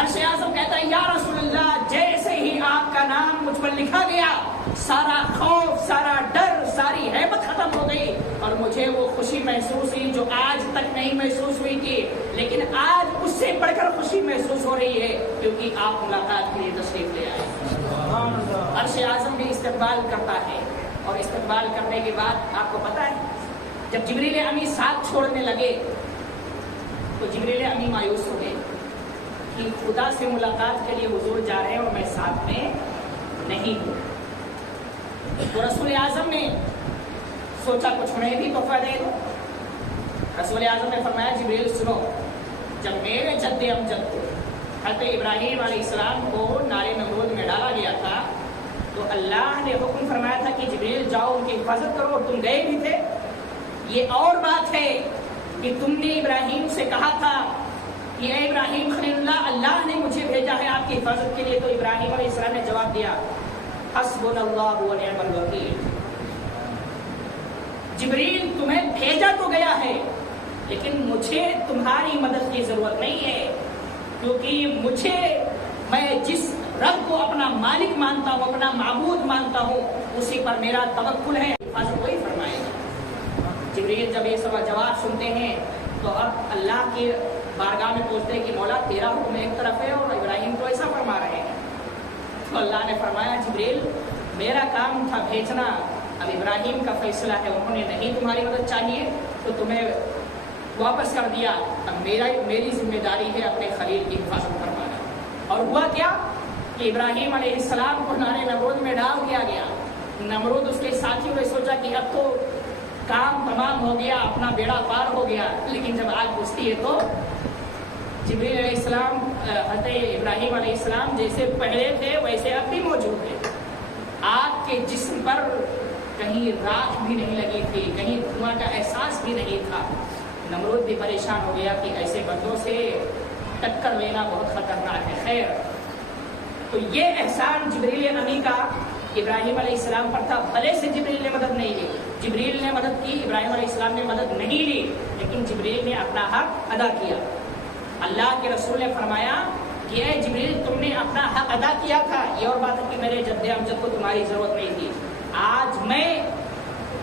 عرش اعظم کہتا ہے یا رسول اللہ جیسے ہی آپ کا نام مجھ پر لکھا گیا، سارا خوف، سارا ڈر، ساری ہیبت ختم ہو گئی، اور مجھے وہ خوشی محسوس ہوئی جو آج تک نہیں محسوس ہوئی تھی، لیکن آج اس سے بڑھ کر خوشی محسوس ہو رہی ہے کیونکہ آپ ملاقات کے لیے تشریف لے آئے۔ عرش اعظم بھی استقبال کرتا ہے، اور استقبال کرنے کے بعد آپ کو پتا ہے جب جبریل امی ساتھ چھوڑنے لگے تو جبریل امی مایوس ہو گئے کہ خدا سے ملاقات کے لیے حضور جا رہے ہیں اور میں ساتھ میں نہیں ہوں۔ تو رسول اعظم نے سوچا کچھ انہیں بھی تحفہ دے دو۔ رسول اعظم نے فرمایا جبریل سنو، جب میرے جد امجد کو حضرت ابراہیم علیہ السلام کو نار نمرود میں ڈالا گیا تھا تو اللہ نے حکم فرمایا تھا کہ جبریل جاؤ ان کی حفاظت کرو، اور تم گئے بھی تھے۔ یہ اور بات ہے کہ تم نے ابراہیم سے کہا تھا کہ اے ابراہیم خلیل اللہ، اللہ نے مجھے بھیجا ہے آپ کی حفاظت کے لیے، تو ابراہیم علیہ السلام نے جواب دیا حسبنا اللہ و نعم الوکیل۔ جبریل تمہیں بھیجا تو گیا ہے لیکن مجھے تمہاری مدد کی ضرورت نہیں ہے، کیونکہ میں جس رب کو اپنا مالک مانتا ہوں، اپنا معبود مانتا ہوں، اسی پر میرا توکل ہے، حفاظت وہی فرمائے گا۔ جبریل جب یہ سب جواب سنتے ہیں تو اب اللہ کی بارگاہ میں پوچھتے ہیں کہ مولا تیرا حکم ایک طرف ہے اور ابراہیم تو ایسا فرما رہے ہیں۔ تو اللہ نے فرمایا جبریل میرا کام تھا بھیجنا، اب ابراہیم کا فیصلہ ہے، انہوں نے نہیں تمہاری مدد چاہیے تو تمہیں واپس کر دیا، اب میری ذمہ داری ہے اپنے خلیل کی حفاظت کروانا۔ اور ہوا کیا کہ ابراہیم علیہ السلام کو نار نمرود میں ڈال دیا گیا۔ نمرود اس کے ساتھیوں نے سوچا کہ اب تو کام تمام ہو گیا، اپنا بیڑا پار ہو گیا، لیکن جب آگ بجھتی ہے تو جبریل علیہ السلام حضرت ابراہیم علیہ السلام جیسے پہلے تھے ویسے اب بھی موجود ہیں۔ آگ کے جسم پر کہیں راکھ بھی نہیں لگی تھی، کہیں دھواں کا احساس بھی نہیں تھا۔ نمرود بھی پریشان ہو گیا کہ ایسے بندوں سے ٹکر لینا بہت خطرناک ہے۔ خیر، تو یہ احسان جبریل امی کا ابراہیم علیہ السلام پر تھا، بھلے سے جبریل نے مدد نہیں لی، جبریل نے مدد کی، ابراہیم علیہ السلام نے مدد نہیں لی، لیکن جبریل نے اپنا حق ادا کیا۔ اللہ کے رسول نے فرمایا کہ اے جبریل تم نے اپنا حق ادا کیا تھا، یہ اور بات ہے کہ میرے جد امجد کو تمہاری ضرورت نہیں تھی، آج میں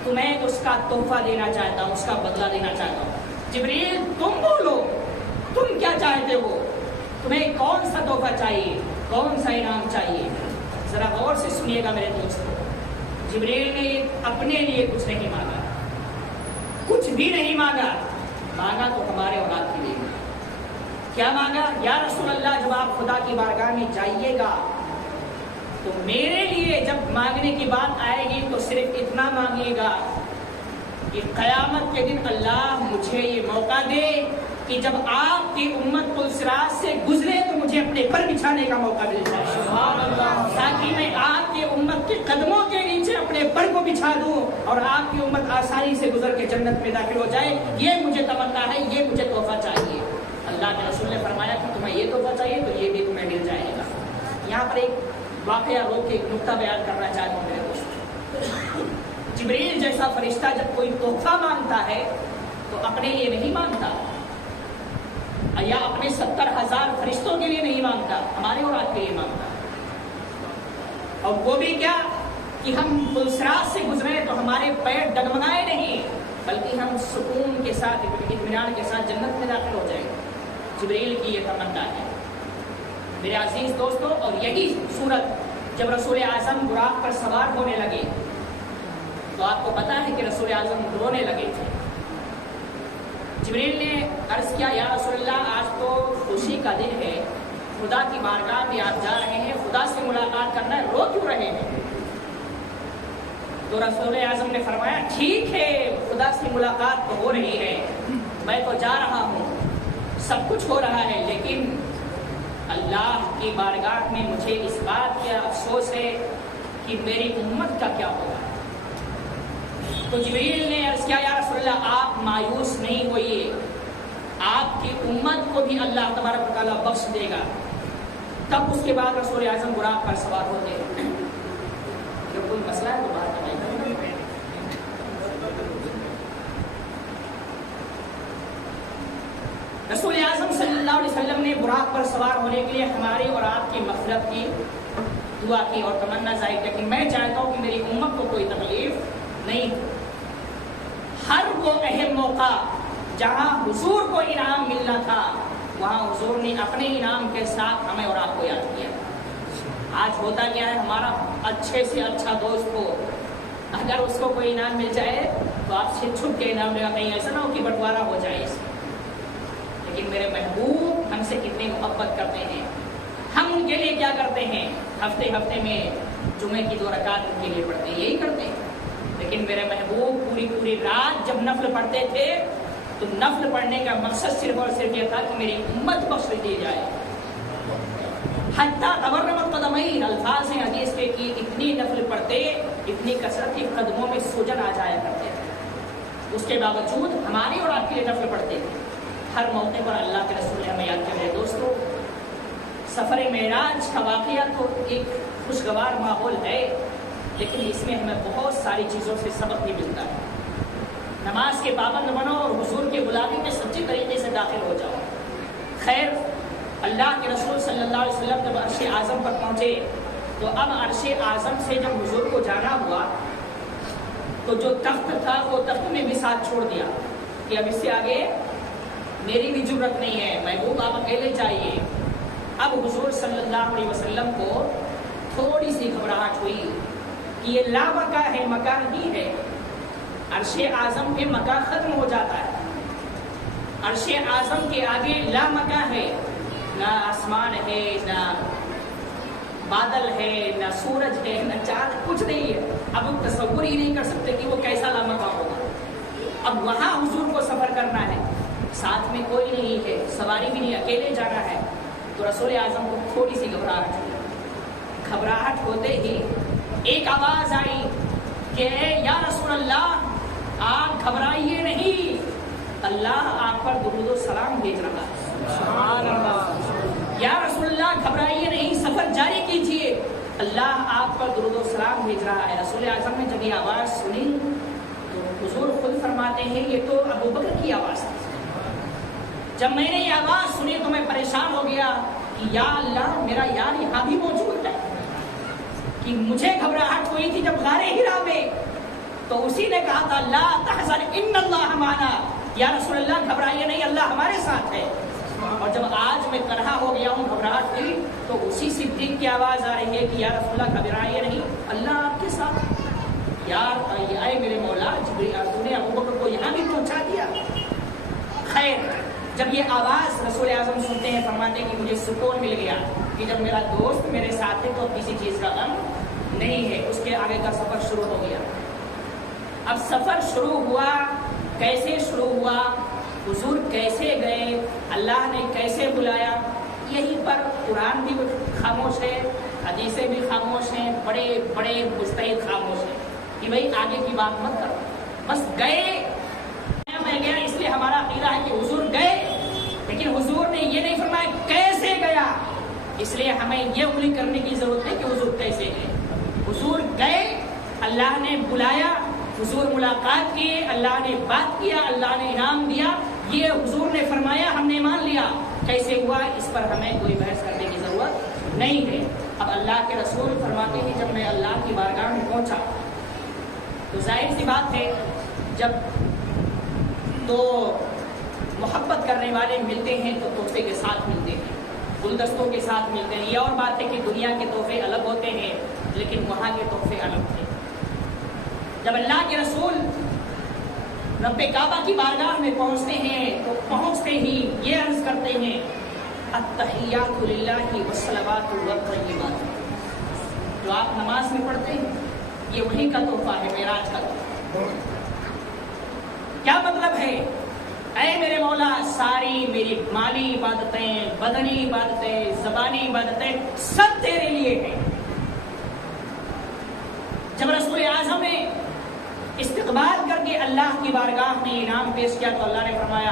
تمہیں اس کا تحفہ دینا چاہتا ہوں، اس کا بدلہ دینا چاہتا ہوں۔ جبریل تم بولو، تم کیا چاہتے ہو، تمہیں کون سا تحفہ چاہیے، کون سا انعام چاہیے؟ ذرا غور سے سنیے گا میرے دوستو، جبریل نے اپنے لیے کچھ نہیں مانگا، کچھ بھی نہیں مانگا، مانگا تو ہمارے اولاد کے لیے۔ کیا مانگا؟ یا رسول اللہ جب آپ خدا کی بارگاہ میں جائیے گا تو میرے لیے جب مانگنے کی بات آئے گی تو صرف اتنا مانگیے گا کہ قیامت کے دن اللہ مجھے یہ موقع دے کہ جب آپ کی امت پلسرات سے گزرے تو مجھے اپنے پر بچھانے کا موقع مل جائے، تاکہ میں آپ کی امت کے قدموں کے نیچے اپنے پر کو بچھا دوں اور آپ کی امت آسانی سے گزر کے جنت میں داخل ہو جائے۔ یہ مجھے تمنا ہے، یہ مجھے تحفہ چاہیے۔ اللہ کے رسول نے فرمایا کہ تمہیں یہ تحفہ چاہیے تو یہ بھی تمہیں مل جائے گا۔ یہاں پر ایک واقعہ روک کے ایک نقطہ بیان کرنا چاہتا ہوں میرے دوست۔ جبریل جیسا فرشتہ جب کوئی تحفہ مانگتا ہے تو اپنے لیے نہیں مانگتا، یا اپنے 70,000 فرشتوں کے لیے نہیں مانگتا، ہمارے اور آپ کے لیے مانگتا۔ اور وہ بھی کیا کہ ہم پلسرات سے گزرے تو ہمارے پیر ڈگمگائے نہیں، بلکہ ہم سکون کے ساتھ، اطمینان کے ساتھ جنت میں داخل ہو جائیں۔ جبریل کی یہ تمنا ہے میرے عزیز دوستو۔ اور یہی صورت جب رسول اعظم براق پر سوار ہونے لگے تو آپ کو پتا ہے کہ رسول اعظم رونے لگے تھے۔ جبریل نے عرض کیا یا رسول اللہ آج تو خوشی کا دن ہے، خدا کی بارگاہ میں آپ جا رہے ہیں، خدا سے ملاقات کرنا ہے، رو کیوں رہے ہیں؟ تو رسول اعظم نے فرمایا ٹھیک ہے خدا سے ملاقات تو ہو رہی ہے، میں تو جا رہا ہوں، سب کچھ ہو رہا ہے، لیکن اللہ کی بارگاہ میں مجھے اس بات کا افسوس ہے کہ میری امت کا کیا ہوگا۔ تو جبریل نے عرض کیا یا رسول اللہ آپ مایوس نہیں ہوئیے، آپ کی امت کو بھی اللہ تبارک و تعالیٰ بخش دے گا۔ تب اس کے بعد رسول اعظم براق پر سوار ہوتے ہیں۔ جب کوئی مسئلہ ہے تو بات کریں۔ رسول اعظم صلی اللہ علیہ وسلم نے براق پر سوار ہونے کے لیے ہماری اور آپ کی مغفرت کی دعا کی اور تمنا ظاہر کی کہ میں چاہتا ہوں کہ میری امت کو کوئی تکلیف نہیں ہو۔ ہر وہ اہم موقع جہاں حضور کو انعام ملنا تھا وہاں حضور نے اپنے انعام کے ساتھ ہمیں اور آپ کو یاد کیا۔ آج ہوتا کیا ہے، ہمارا اچھے سے اچھا دوست ہو، اگر اس کو کوئی انعام مل جائے تو آپ سے چھپ کے انعام لے گا، کہیں ایسا نہ ہو کہ بٹوارا ہو جائے اس میں۔ لیکن میرے محبوب ہم سے کتنی محبت کرتے ہیں، ہم ان کے لیے کیا کرتے ہیں؟ ہفتے میں جمعے کی 2 رکعت ان کے لیے پڑھتے ہیں، یہی کرتے ہیں۔ لیکن میرے محبوب پوری رات جب نفل پڑھتے تھے تو نفل پڑھنے کا مقصد صرف اور صرف یہ تھا کہ میری امت بخش دی جائے۔ حتیٰ تورمت قدمین الفاظ ہیں حدیث کے کہ اتنی نفل پڑھتے، اتنی کثرت کی قدموں میں سوجن آ جایا کرتے تھے، اس کے باوجود ہماری اور آپ کے لیے نفل پڑھتے تھے۔ ہر موقع پر اللہ کے رسول نے ہمیں یاد کر رہے دوستو، سفر معراج کا واقعہ تو ایک خوشگوار ماحول ہے، لیکن اس میں ہمیں بہت ساری چیزوں سے سبق بھی ملتا ہے۔ نماز کے پابند بنو اور حضور کی غلامی میں سچے طریقے سے داخل ہو جاؤ۔ خیر، اللہ کے رسول صلی اللہ علیہ وسلم جب عرش اعظم پر پہنچے تو اب عرش اعظم سے جب حضور کو جانا ہوا تو جو تخت تھا وہ تخت میں بھی ساتھ چھوڑ دیا کہ اب اس سے آگے میری بھی جرت نہیں ہے، محبوب آپ اکیلے چاہیے۔ اب حضور صلی اللہ علیہ وسلم کو تھوڑی سی گھبراہٹ ہوئی کہ یہ لا مکہ ہے، مکہ نہیں ہے۔ عرش اعظم پہ مکہ ختم ہو جاتا ہے، عرش اعظم کے آگے لا مکہ ہے، نہ آسمان ہے، نہ بادل ہے، نہ سورج ہے، نہ چاند، کچھ نہیں ہے۔ اب ہم تصور ہی نہیں کر سکتے کہ وہ کیسا لا مکہ ہوگا۔ اب وہاں حضور کو سفر کرنا ہے، ساتھ میں کوئی نہیں ہے، سواری بھی نہیں، اکیلے جانا ہے۔ تو رسول اعظم کو تھوڑی سی گھبراہٹ ہوئی۔ گھبراہٹ ہوتے ہی ایک آواز آئی کہ یا رسول اللہ آپ گھبرائیے نہیں، اللہ آپ پر درود و سلام بھیج رہا ہے۔ سبحان اللہ۔ یا رسول اللہ گھبرائیے نہیں، سفر جاری کیجیے، اللہ آپ پر درود و سلام بھیج رہا ہے۔ رسول اعظم نے جب یہ آواز سنی تو حضور خود فرماتے ہیں یہ تو ابوبکر کی آواز تھی۔ جب میں نے یہ آواز سنی تو میں پریشان ہو گیا کہ یا اللہ میرا یار یہاں بھی موجود ہے، کہ مجھے گھبراہٹ ہوئی تھی جب غار حرا میں تو اسی نے کہا تھا لا تحزن ان اللہ معنا، یا رسول اللہ گھبرائیے نہیں، اللہ ہمارے ساتھ ہے۔ اور جب آج میں تنہا ہو گیا ہوں، گھبراہٹ ہوئی، تو اسی صدیق کی آواز آ رہی ہے کہ یا رسول اللہ گھبرائیے نہیں، اللہ آپ کے ساتھ۔ یار اے میرے مولا، تو نے ابوبکر کو یہاں بھی پہنچا دیا۔ خیر، جب یہ آواز رسول اعظم سنتے ہیں فرماتے ہیں کہ مجھے سکون مل گیا کہ جب میرا دوست میرے ساتھ ہے تو کسی چیز کا غم نہیں ہے۔ اس کے آگے کا سفر شروع ہو گیا۔ اب سفر شروع ہوا، کیسے شروع ہوا، حضور کیسے گئے، اللہ نے کیسے بلایا، یہیں پر قرآن بھی خاموش ہے، حدیثیں بھی خاموش ہیں، بڑے بڑے مجتہد خاموش ہیں کہ بھئی آگے کی بات مت کرو، بس گئے۔ میں گیا اس لیے ہمارا عقیدہ ہے کہ حضور گئے، لیکن حضور نے یہ نہیں فرمایا کیسے گیا، اس لیے ہمیں یہ انگلی کرنے کی ضرورت ہے کہ حضور کیسے گئے۔ حضور گئے، اللہ نے بلایا، حضور ملاقات کیے، اللہ نے بات کیا، اللہ نے انعام دیا، یہ حضور نے فرمایا، ہم نے مان لیا۔ کیسے ہوا اس پر ہمیں کوئی بحث کرنے کی ضرورت نہیں ہے۔ اب اللہ کے رسول فرماتے ہیں جب میں اللہ کی بارگاہ میں پہنچا تو ظاہر سی بات ہے جب تو محبت کرنے والے ملتے ہیں تو تحفے کے ساتھ ملتے ہیں، گلدستوں کے ساتھ ملتے ہیں۔ یہ اور بات ہے کہ دنیا کے تحفے الگ ہوتے ہیں لیکن وہاں کے تحفے الگ تھے۔ جب اللہ کے رسول رب کعبہ کی بارگاہ میں پہنچتے ہیں تو پہنچتے ہی یہ عرض کرتے ہیں التحیات للہ والصلوات والطیبات، جو آپ نماز میں پڑھتے ہیں یہ وہی کا تحفہ ہے، معراج کا تحفہ۔ کیا مطلب ہے؟ اے میرے مولا، ساری میری مالی عبادتیں، بدنی عبادتیں، زبانی عبادتیں سب تیرے لیے ہیں۔ جب رسول اعظم نے استقبال کر کے اللہ کی بارگاہ میں انعام پیش کیا تو اللہ نے فرمایا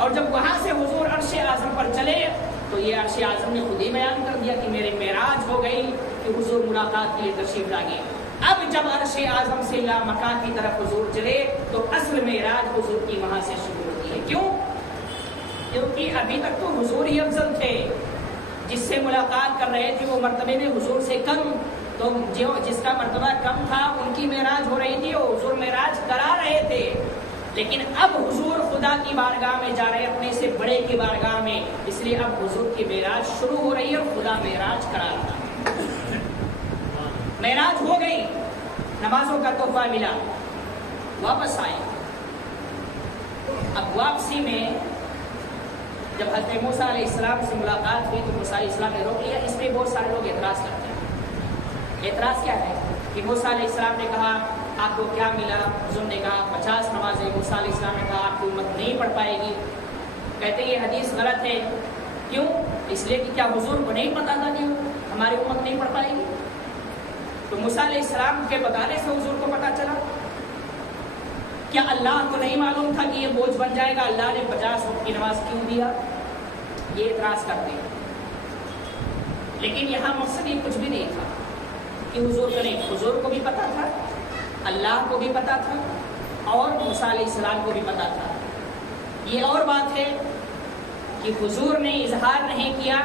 اور جب وہاں سے حضور عرش اعظم پر چلے تو یہ عرش اعظم نے خود ہی بیان کر دیا کہ میرے معراج ہو گئی کہ حضور ملاقات کے لیے تشریف لا گئے۔ اب جب عرش اعظم سے لامکان کی طرف حضور چلے تو اصل معراج حضور کی وہاں سے شروع ہوتی ہے۔ کیوں؟ کیونکہ ابھی تک تو حضور ہی افضل تھے، جس سے ملاقات کر رہے تھے وہ مرتبے میں حضور سے کم، تو جس کا مرتبہ کم تھا ان کی معراج ہو رہی تھی اور حضور معراج کرا رہے تھے۔ لیکن اب حضور خدا کی بارگاہ میں جا رہے اپنے سے بڑے کی بارگاہ میں، اس لیے اب حضور کی معراج شروع ہو رہی ہے اور خدا معراج کرا رہا ہے۔ معراج ہو گئی، نمازوں کا تحفہ ملا، واپس آئے۔ اب واپسی میں جب حضرت موسیٰ علیہ السلام سے ملاقات ہوئی تو موسیٰ علیہ السلام نے روک لیا۔ اس پہ بہت سارے لوگ اعتراض کرتے ہیں۔ اعتراض کیا ہے کہ موسیٰ علیہ السلام نے کہا آپ کو کیا ملا؟ حضور نے کہا 50 نمازیں۔ موسیٰ علیہ السلام نے کہا آپ کی امت نہیں پڑھ پائے گی۔ کہتے یہ حدیث غلط ہے۔ کیوں؟ اس لیے کہ کیا حضور کو نہیں پتا تھا کہ ہماری امت نہیں پڑھ پائے گی؟ تو موسیٰ علیہ السلام کے بتانے سے حضور کو پتا چلا۔ کیا اللہ کو نہیں معلوم تھا کہ یہ بوجھ بن جائے گا؟ اللہ نے 50 وقت کی نماز کیوں دیا؟ یہ اعتراض کرتے ہیں۔ لیکن یہاں مقصد یہ کچھ بھی نہیں تھا کہ حضور کو نہیں، حضور کو بھی پتا تھا، اللہ کو بھی پتا تھا اور موسیٰ علیہ السلام کو بھی پتا تھا۔ یہ اور بات ہے کہ حضور نے اظہار نہیں کیا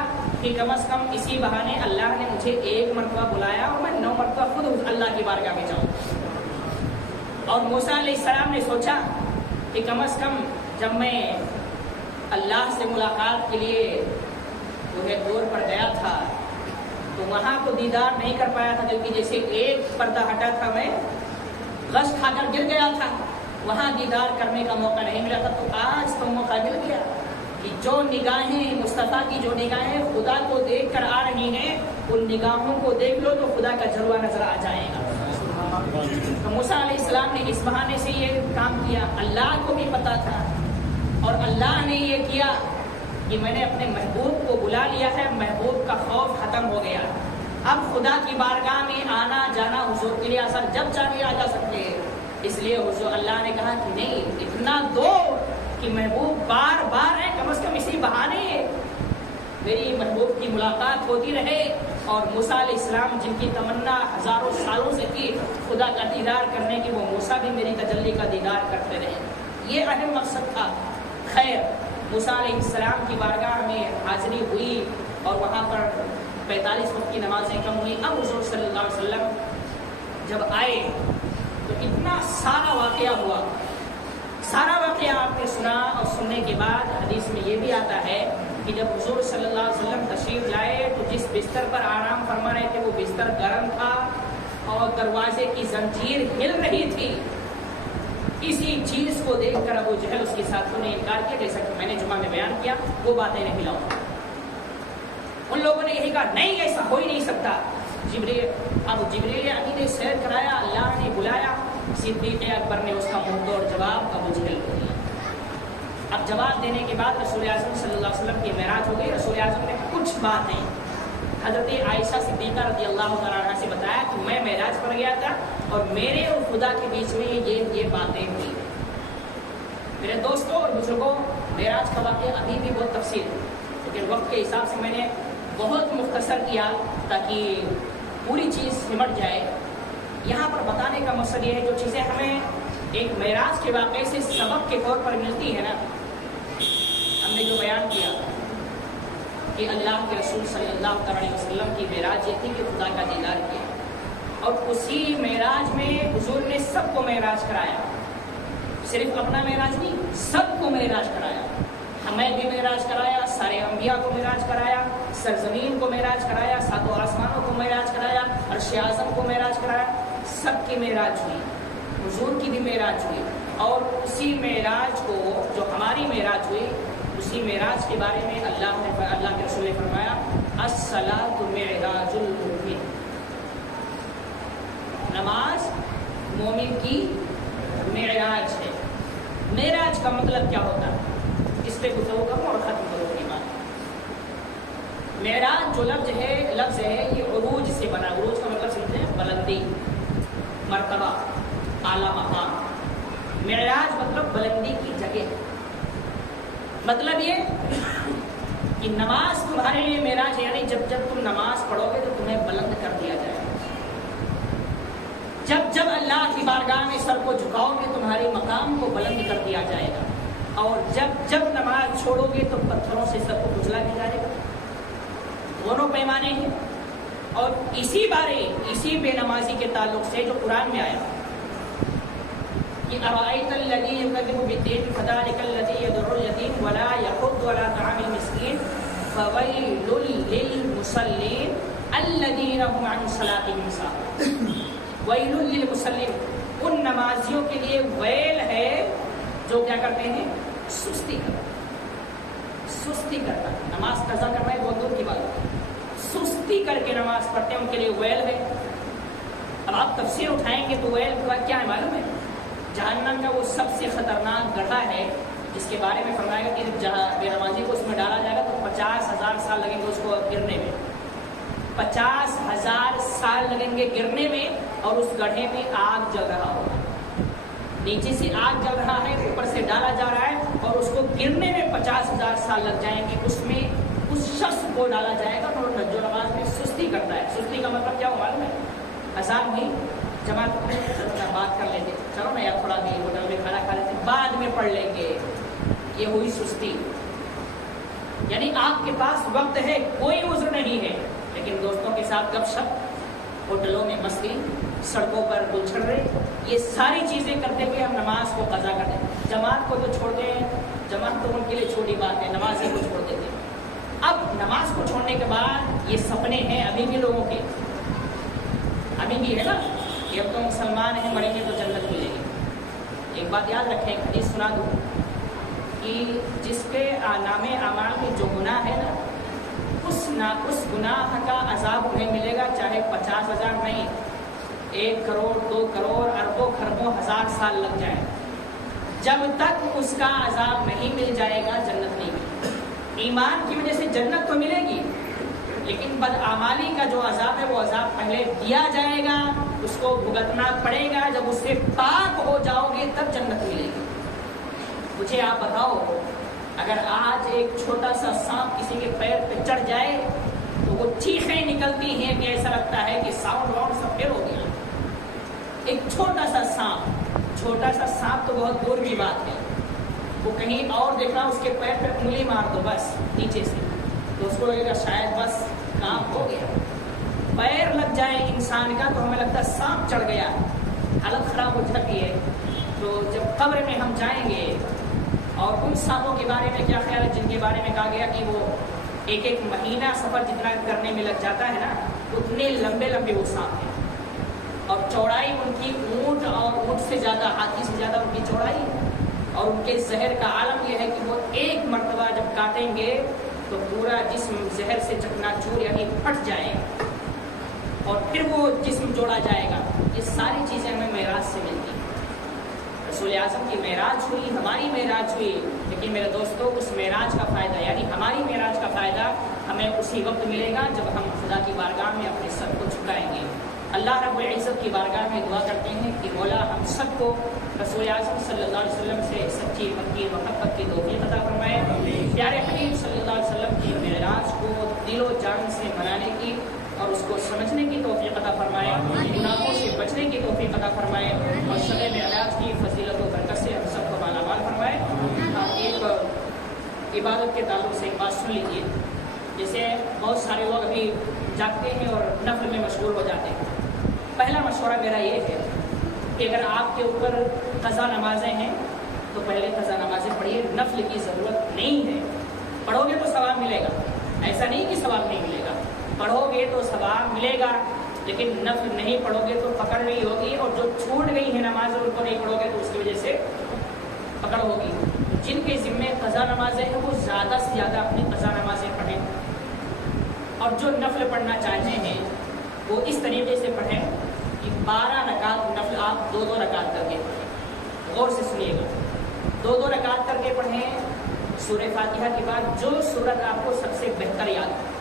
کہ کم از کم اسی بہانے اللہ نے مجھے 1 مرتبہ بلایا اور میں 9 مرتبہ خود اللہ کی بارگاہ میں جاؤں۔ اور موسیٰ علیہ السلام نے سوچا کہ کم از کم جب میں اللہ سے ملاقات کے لیے وہ دور پر گیا تھا تو وہاں کو دیدار نہیں کر پایا تھا، کیونکہ جیسے ایک پردہ ہٹا تھا میں غش کھا کر گر گیا تھا، وہاں دیدار کرنے کا موقع نہیں ملا تھا۔ تو آج تو موقع مل گیا کہ جو نگاہیں مصطفیٰ کی جو نگاہیں خدا کو دیکھ کر آ رہی ہیں ان نگاہوں کو دیکھ لو تو خدا کا جلوہ نظر آ جائے گا۔ تو موسیٰ علیہ السلام نے اس بہانے سے یہ کام کیا۔ اللہ کو بھی پتا تھا اور اللہ نے یہ کیا کہ میں نے اپنے محبوب کو بلا لیا ہے، محبوب کا خوف ختم ہو گیا۔ اب خدا کی بارگاہ میں آنا جانا حضور کے لیے آسان، جب چاہے آ جا سکتے ہیں۔ اس لیے حضور اللہ نے کہا کہ نہیں، اتنا دو کہ محبوب بار بار ہے، کم از کم اسی بہانے میری محبوب کی ملاقات ہوتی رہے۔ اور موسیٰ علیہ السلام جن کی تمنا ہزاروں سالوں سے کی خدا کا دیدار کرنے کی، وہ موسیٰ بھی میری تجلی کا دیدار کرتے رہے۔ یہ اہم مقصد تھا۔ خیر، موسیٰ علیہ السلام کی بارگاہ میں حاضری ہوئی اور وہاں پر 45 وقت کی نمازیں کم ہوئی۔ اب حضور صلی اللہ علیہ وسلم جب آئے تو اتنا سارا واقعہ ہوا، سارا واقعہ آپ نے سنا، اور سننے کے بعد حدیث میں یہ بھی آتا ہے کہ جب حضور صلی اللہ علیہ وسلم تشریف لائے تو جس بستر پر آرام فرما رہے تھے وہ بستر گرم تھا اور دروازے کی زنجیر ہل رہی تھی۔ اسی چیز کو دیکھ کر ابو جہل اس کے ساتھیوں نے انکار کیا، جیسا کہ میں نے جمعہ میں بیان کیا، وہ باتیں نہیں لاؤ۔ ان لوگوں نے یہی کہا نہیں، ایسا ہو ہی نہیں سکتا۔ جبریل امین نے سیر کرایا، اللہ نے بلایا، صدیق اکبر نے اس کا منہ توڑ جواب ابو جہل کو دیا۔ اب جواب دینے کے بعد رسول اعظم صلی اللہ علیہ وسلم کی معراج ہو گئی۔ رسول اعظم نے کچھ باتیں حضرت عائشہ صدیقہ رضی اللہ تعالیٰ عنہ سے بتایا کہ میں معراج پر گیا تھا اور میرے اور خدا کے بیچ میں یہ باتیں ہوئی۔ میرے دوستوں اور بزرگوں، معراج کا واقعہ ابھی بھی بہت تفصیل ہے، لیکن وقت کے حساب سے میں نے بہت مختصر کیا تاکہ پوری چیز سمٹ جائے۔ یہاں پر بتانے کا مقصد یہ ہے جو چیزیں ہمیں ایک معراج کے واقعے سے سبق کے طور پر ملتی ہے نا، ہم نے جو بیان کیا کہ اللہ کے رسول صلی اللہ علیہ وسلم کی معراج یہ تھی کہ خدا کا دیدار کیا، اور اسی معراج میں حضور نے سب کو معراج کرایا، صرف اپنا معراج نہیں، سب کو معراج کرایا۔ ہمیں بھی معراج کرایا، سارے انبیاء کو معراج کرایا، سرزمین کو معراج کرایا، ساتوں آسمانوں کو معراج کرایا، عرش اعظم کو معراج کرایا، سب کی معراج ہوئی، حضور کی بھی معراج ہوئی۔ اور اسی معراج کو جو ہماری معراج ہوئی، اسی معراج کے بارے میں اللہ کے رسول نے فرمایا الصلاۃ معراج المؤمن، نماز مومن کی معراج ہے۔ معراج کا مطلب کیا ہوتا ہے، اس پہ گفتگو کروں اور ختم کروں اپنی بات۔ معراج جو لفظ ہے یہ عروج سے بنا، عروج کا مطلب سمجھتے ہیں بلندی، مرتبہ، اعلیٰ مقام۔ معراج مطلب بلندی کی جگہ، مطلب یہ کہ نماز تمہارے لیے معراج ہے، یعنی جب جب تم نماز پڑھو گے تو تمہیں بلند کر دیا جائے گا، جب جب اللہ کی بارگاہ میں سر کو جھکاؤ گے تمہارے مقام کو بلند کر دیا جائے گا، اور جب جب نماز چھوڑو گے تو پتھروں سے سر کو کچلا بھی جائے گا۔ دونوں پیمانے ہیں، اور اسی بے نمازی کے تعلق سے جو قرآن میں آیا کہ ارأیت الذی یکذب بالدین فذلک الذی یدع الیتیم ولا یحض علی طعام المسکین فویل للمصلین الذین هم عن صلاتهم ساہون۔ ویل للمصلین، ان نمازیوں کے لیے ویل ہے جو کیا کرتے ہیں؟ سستی کرنا، نماز قضا کرنا ہے بہت دور کی بات ہے، سستی کر کے نماز پڑھتے ہیں ان کے لیے ویل ہے۔ اب آپ تفسیر اٹھائیں گے تو ویل کیا ہے معلوم ہے؟ جہنم کا وہ سب سے خطرناک گڑھا ہے جس کے بارے میں فرمایا گیا کہ جہاں بے نمازی کو اس میں ڈالا جائے گا تو 50,000 سال لگیں گے اس کو گرنے میں، 50,000 سال لگیں گے گرنے میں، اور اس گڑھے میں آگ جل رہا ہوگا، نیچے سے آگ جل رہا ہے، اوپر سے ڈالا جا رہا ہے، اور اس کو گرنے میں 50,000 سال لگ جائیں گے، اس میں اس شخص کو ڈالا جائے گا جو نماز میں سستی کرتا ہے۔ سستی کا مطلب کیا ہو معلوم ہے؟ اذان ہوئی، جماعت میں بات کر لیتے، چلو نا یار تھوڑا بھی ہوٹل میں کھانا کھا لیتے، بعد میں پڑھ لیں گے، یہ ہوئی سستی۔ یعنی آپ کے پاس وقت ہے، کوئی عذر نہیں ہے، لیکن دوستوں کے ساتھ گپ شپ، ہوٹلوں میں مستی، سڑکوں پر گلچھڑے، یہ ساری چیزیں کرتے ہوئے ہم نماز کو قضا کر دیں۔ جماعت کو تو چھوڑتے ہیں، جماعت تو ان کے لیے چھوٹی بات ہے، نماز ہی کو چھوڑ دیتے ہیں۔ اب نماز کو چھوڑنے کے بعد یہ سپنے ہیں ابھی بھی لوگوں کے، ابھی بھی ہے نا کہ اب تو مسلمان ہیں، مریں گے تو جنت ملے گی۔ ایک بات یاد رکھیں، ایک حدیث سنا دوں کہ جس کے نام اعمال میں جو گناہ ہے نا، اس گناہ کا عذاب انہیں ملے گا، چاہے 50,000 نہیں، 1 کروڑ 2 کروڑ اربوں خربوں ہزار سال لگ جائے، جب تک اس کا عذاب نہیں مل جائے گا جنت نہیں ملے گی۔ ایمان کی وجہ سے جنت تو ملے گی، لیکن بدعمالی کا جو عذاب ہے وہ عذاب پہلے دیا جائے گا، اس کو بھگتنا پڑے گا، جب اس سے پاک ہو جاؤ گے تب جنت ملے گی۔ مجھے آپ بتاؤ، اگر آج ایک چھوٹا سا سانپ کسی کے پیر پہ چڑھ جائے تو وہ چیخیں نکلتی ہیں کہ ایسا لگتا ہے کہ ساؤنڈ واؤنڈ سب پھر ہو گیا۔ ایک چھوٹا سا سانپ تو بہت دور کی بات ہے، وہ کہیں اور دیکھنا اس کے پیر پہ انگلی مار دو بس نیچے سے تو اس کو لگے گا شاید بس کام ہو گیا۔ پیر لگ جائے انسان کا تو ہمیں لگتا ہے سانپ چڑھ گیا، حالت خراب ہو جاتی ہے۔ تو جب قبر میں ہم جائیں گے، اور ان سانپوں کے بارے میں کیا خیال ہے جن کے بارے میں کہا گیا کہ وہ ایک مہینہ سفر جتنا کرنے میں لگ جاتا ہے نا، اتنے لمبے وہ سانپ ہیں، اور چوڑائی ان کی اونٹ سے زیادہ، ہاتھی سے زیادہ ان کی چوڑائی، اور ان کے زہر کا عالم یہ ہے کہ وہ ایک مرتبہ جب کاٹیں گے تو پورا جسم زہر سے چکنا چور یعنی پھٹ جائے گا، اور پھر وہ جسم جوڑا جائے گا۔ یہ ساری چیزیں ہمیں معراج سے ملتی ہیں۔ رسول اعظم کی معراج ہوئی، ہماری معراج ہوئی، لیکن میرے دوستوں اس معراج کا فائدہ یعنی ہماری معراج کا فائدہ ہمیں اسی وقت ملے گا جب ہم خدا کی بارگاہ میں اپنے سر کو جھکائیں گے۔ اللہ رب العزت کی بارگاہ میں دعا کرتے ہیں کہ مولا ہم سب کو رسول اعظم صلی اللہ علیہ وسلم سے سچی پکی محبت کی توفیق عطا فرمائے، پیارے حبیب صلی اللہ علیہ وسلم کی معراج کو دل و جان سے منانے کی اور اس کو سمجھنے کی توفیق عطا فرمائے، گناہوں سے بچنے کی توفیق عطا فرمائے، اور شب معراج کی فضیلت و برکت سے ہم سب کو مالا مال فرمائے۔ ایک عبادت کے تعلق سے ایک بات سن لیجیے، جیسے بہت سارے لوگ ابھی جاگتے ہیں اور نفل میں مشغول ہو جاتے ہیں۔ پہلا مشورہ میرا یہ ہے کہ اگر آپ کے اوپر قضا نمازیں ہیں تو پہلے قضا نمازیں پڑھیے، نفل کی ضرورت نہیں ہے۔ پڑھو گے تو ثواب ملے گا، ایسا نہیں کہ ثواب نہیں ملے گا، پڑھو گے تو ثواب ملے گا، لیکن نفل نہیں پڑھو گے تو پکڑ نہیں ہوگی، اور جو چھوٹ گئی ہیں نمازیں ان کو نہیں پڑھو گے تو اس کی وجہ سے پکڑ ہوگی۔ جن کے ذمے قضا نمازیں ہیں وہ زیادہ سے زیادہ اپنی قضا نمازیں پڑھیں، اور جو نفل پڑھنا چاہتے ہیں وہ اس طریقے سے پڑھیں کہ 12 رکعت نفل آپ 2 رکعت کر کے پڑھیں۔ غور سے سنیے گا، 2 رکعت کر کے پڑھیں۔ سورہ فاتحہ کے بعد جو سورت آپ کو سب سے بہتر یاد ہے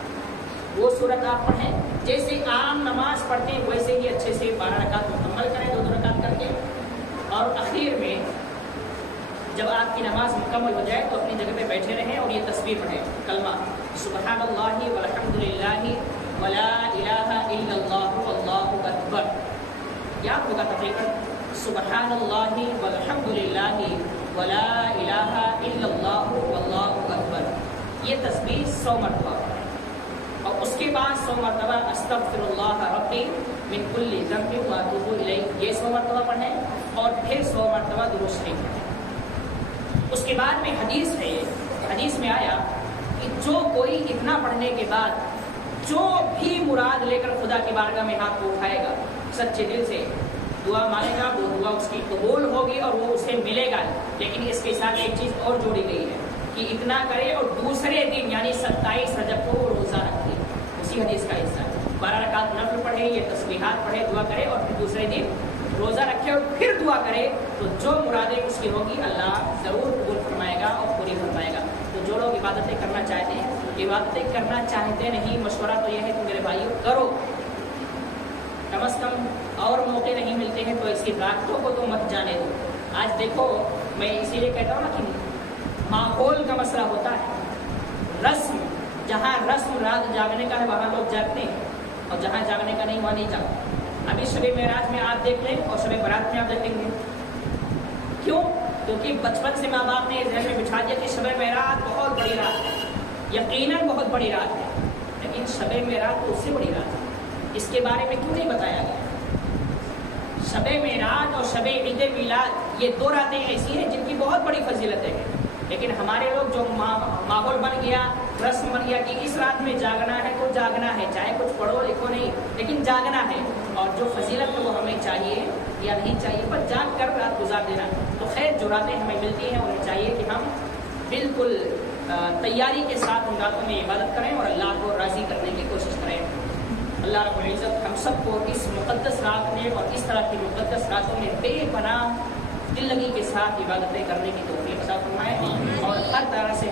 وہ سورت آپ پڑھیں، جیسے عام نماز پڑھتے ہیں ویسے ہی اچھے سے 12 رکعت مکمل کریں 2 رکعت کر کے، اور اخیر میں جب آپ کی نماز مکمل ہو جائے تو اپنی جگہ پہ بیٹھے رہیں اور یہ تسبیح پڑھیں، کلمہ سبحان اللہ والحمد للہ ولا الہ الا اللہ واللہ اکبر، یاد ہوگا تقریباً سبحان اللہ والحمد للہ ولا الہ الا اللہ واللہ اکبر، یہ تسبیح 100 مرتبہ پڑھیں، اور اس کے بعد 100 مرتبہ استغفر اللہ ربی من کل ذنب واتوب الیہ، یہ 100 مرتبہ پڑھیں، اور پھر 100 مرتبہ درود شریف پڑھیں۔ اس کے بعد میں حدیث ہے، حدیث میں آیا کہ جو کوئی اتنا پڑھنے کے بعد جو بھی مراد لے کر خدا کی بارگاہ میں ہاتھ کو اٹھائے گا، سچے دل سے دعا مانگے گا، وہ دعا اس کی قبول ہوگی اور وہ اسے ملے گا۔ لیکن اس کے ساتھ ایک چیز اور جوڑی گئی ہے کہ اتنا کرے اور دوسرے دن یعنی 27 رجب کو وہ روزہ رکھے، اسی حدیث کا حصہ ہے، 12 رکعت نفل پڑھے، یہ تسبیحات پڑھے، دعا کرے، اور پھر دوسرے دن روزہ رکھے اور پھر دعا کرے، تو جو مرادیں اس کی ہوگی اللہ ضرور قبول فرمائے گا اور پوری فرمائے گا۔ تو جو لوگ عبادتیں کرنا چاہتے ہیں، عبادتیں کرنا چاہتے نہیں، مشورہ تو یہ ہے کہ میرے بھائیو کرو، کم از کم اور موقع نہیں ملتے ہیں تو ایسی راتوں کو تو مت جانے دو۔ آج دیکھو، میں اسی لیے کہتا ہوں نا کہ ماحول کا مسئلہ ہوتا ہے، رسم، جہاں رسم رات جاگنے کا ہے وہاں لوگ جاگتے ہیں، اور جہاں جاگنے کا نہیں وہاں نہیں جاگتے۔ ابھی شب معراج میں آپ دیکھ لیں اور شب برات میں آپ دیکھیں گے، کیوں؟ کیونکہ بچپن سے ماں باپ نے ذہن میں بٹھا دیا کہ شب معراج بہت بڑی رات ہے، یقیناً بہت بڑی رات ہے، لیکن شب معراج تو اس سے بڑی رات ہے، اس کے بارے میں کیوں نہیں بتایا گیا؟ شب معراج اور شب عید میلاد یہ 2 راتیں ایسی ہیں جن کی بہت بڑی فضیلتیں ہیں، لیکن ہمارے لوگ جو ماحول بن گیا، رسم بن گیا کہ اس رات میں جاگنا ہے تو جاگنا ہے، چاہے کچھ پڑھو لکھو نہیں، لیکن جاگنا ہے، اور جو فضیلت ہے وہ ہمیں چاہیے یا نہیں چاہیے، پر جاگ کر رات گزار دینا۔ تو خیر جو راتیں ہمیں ملتی ہیں انہیں چاہیے کہ ہم بالکل تیاری کے ساتھ ان راتوں میں عبادت کریں اور اللہ کو راضی کرنے کی کوشش کریں۔ اللہ رب العزت ہم سب کو اس مقدس رات میں اور اس طرح کی مقدس راتوں میں بے پناہ دل لگی کے ساتھ عبادتیں کرنے کی توفیق عطا فرمائے، اور ہر طرح سے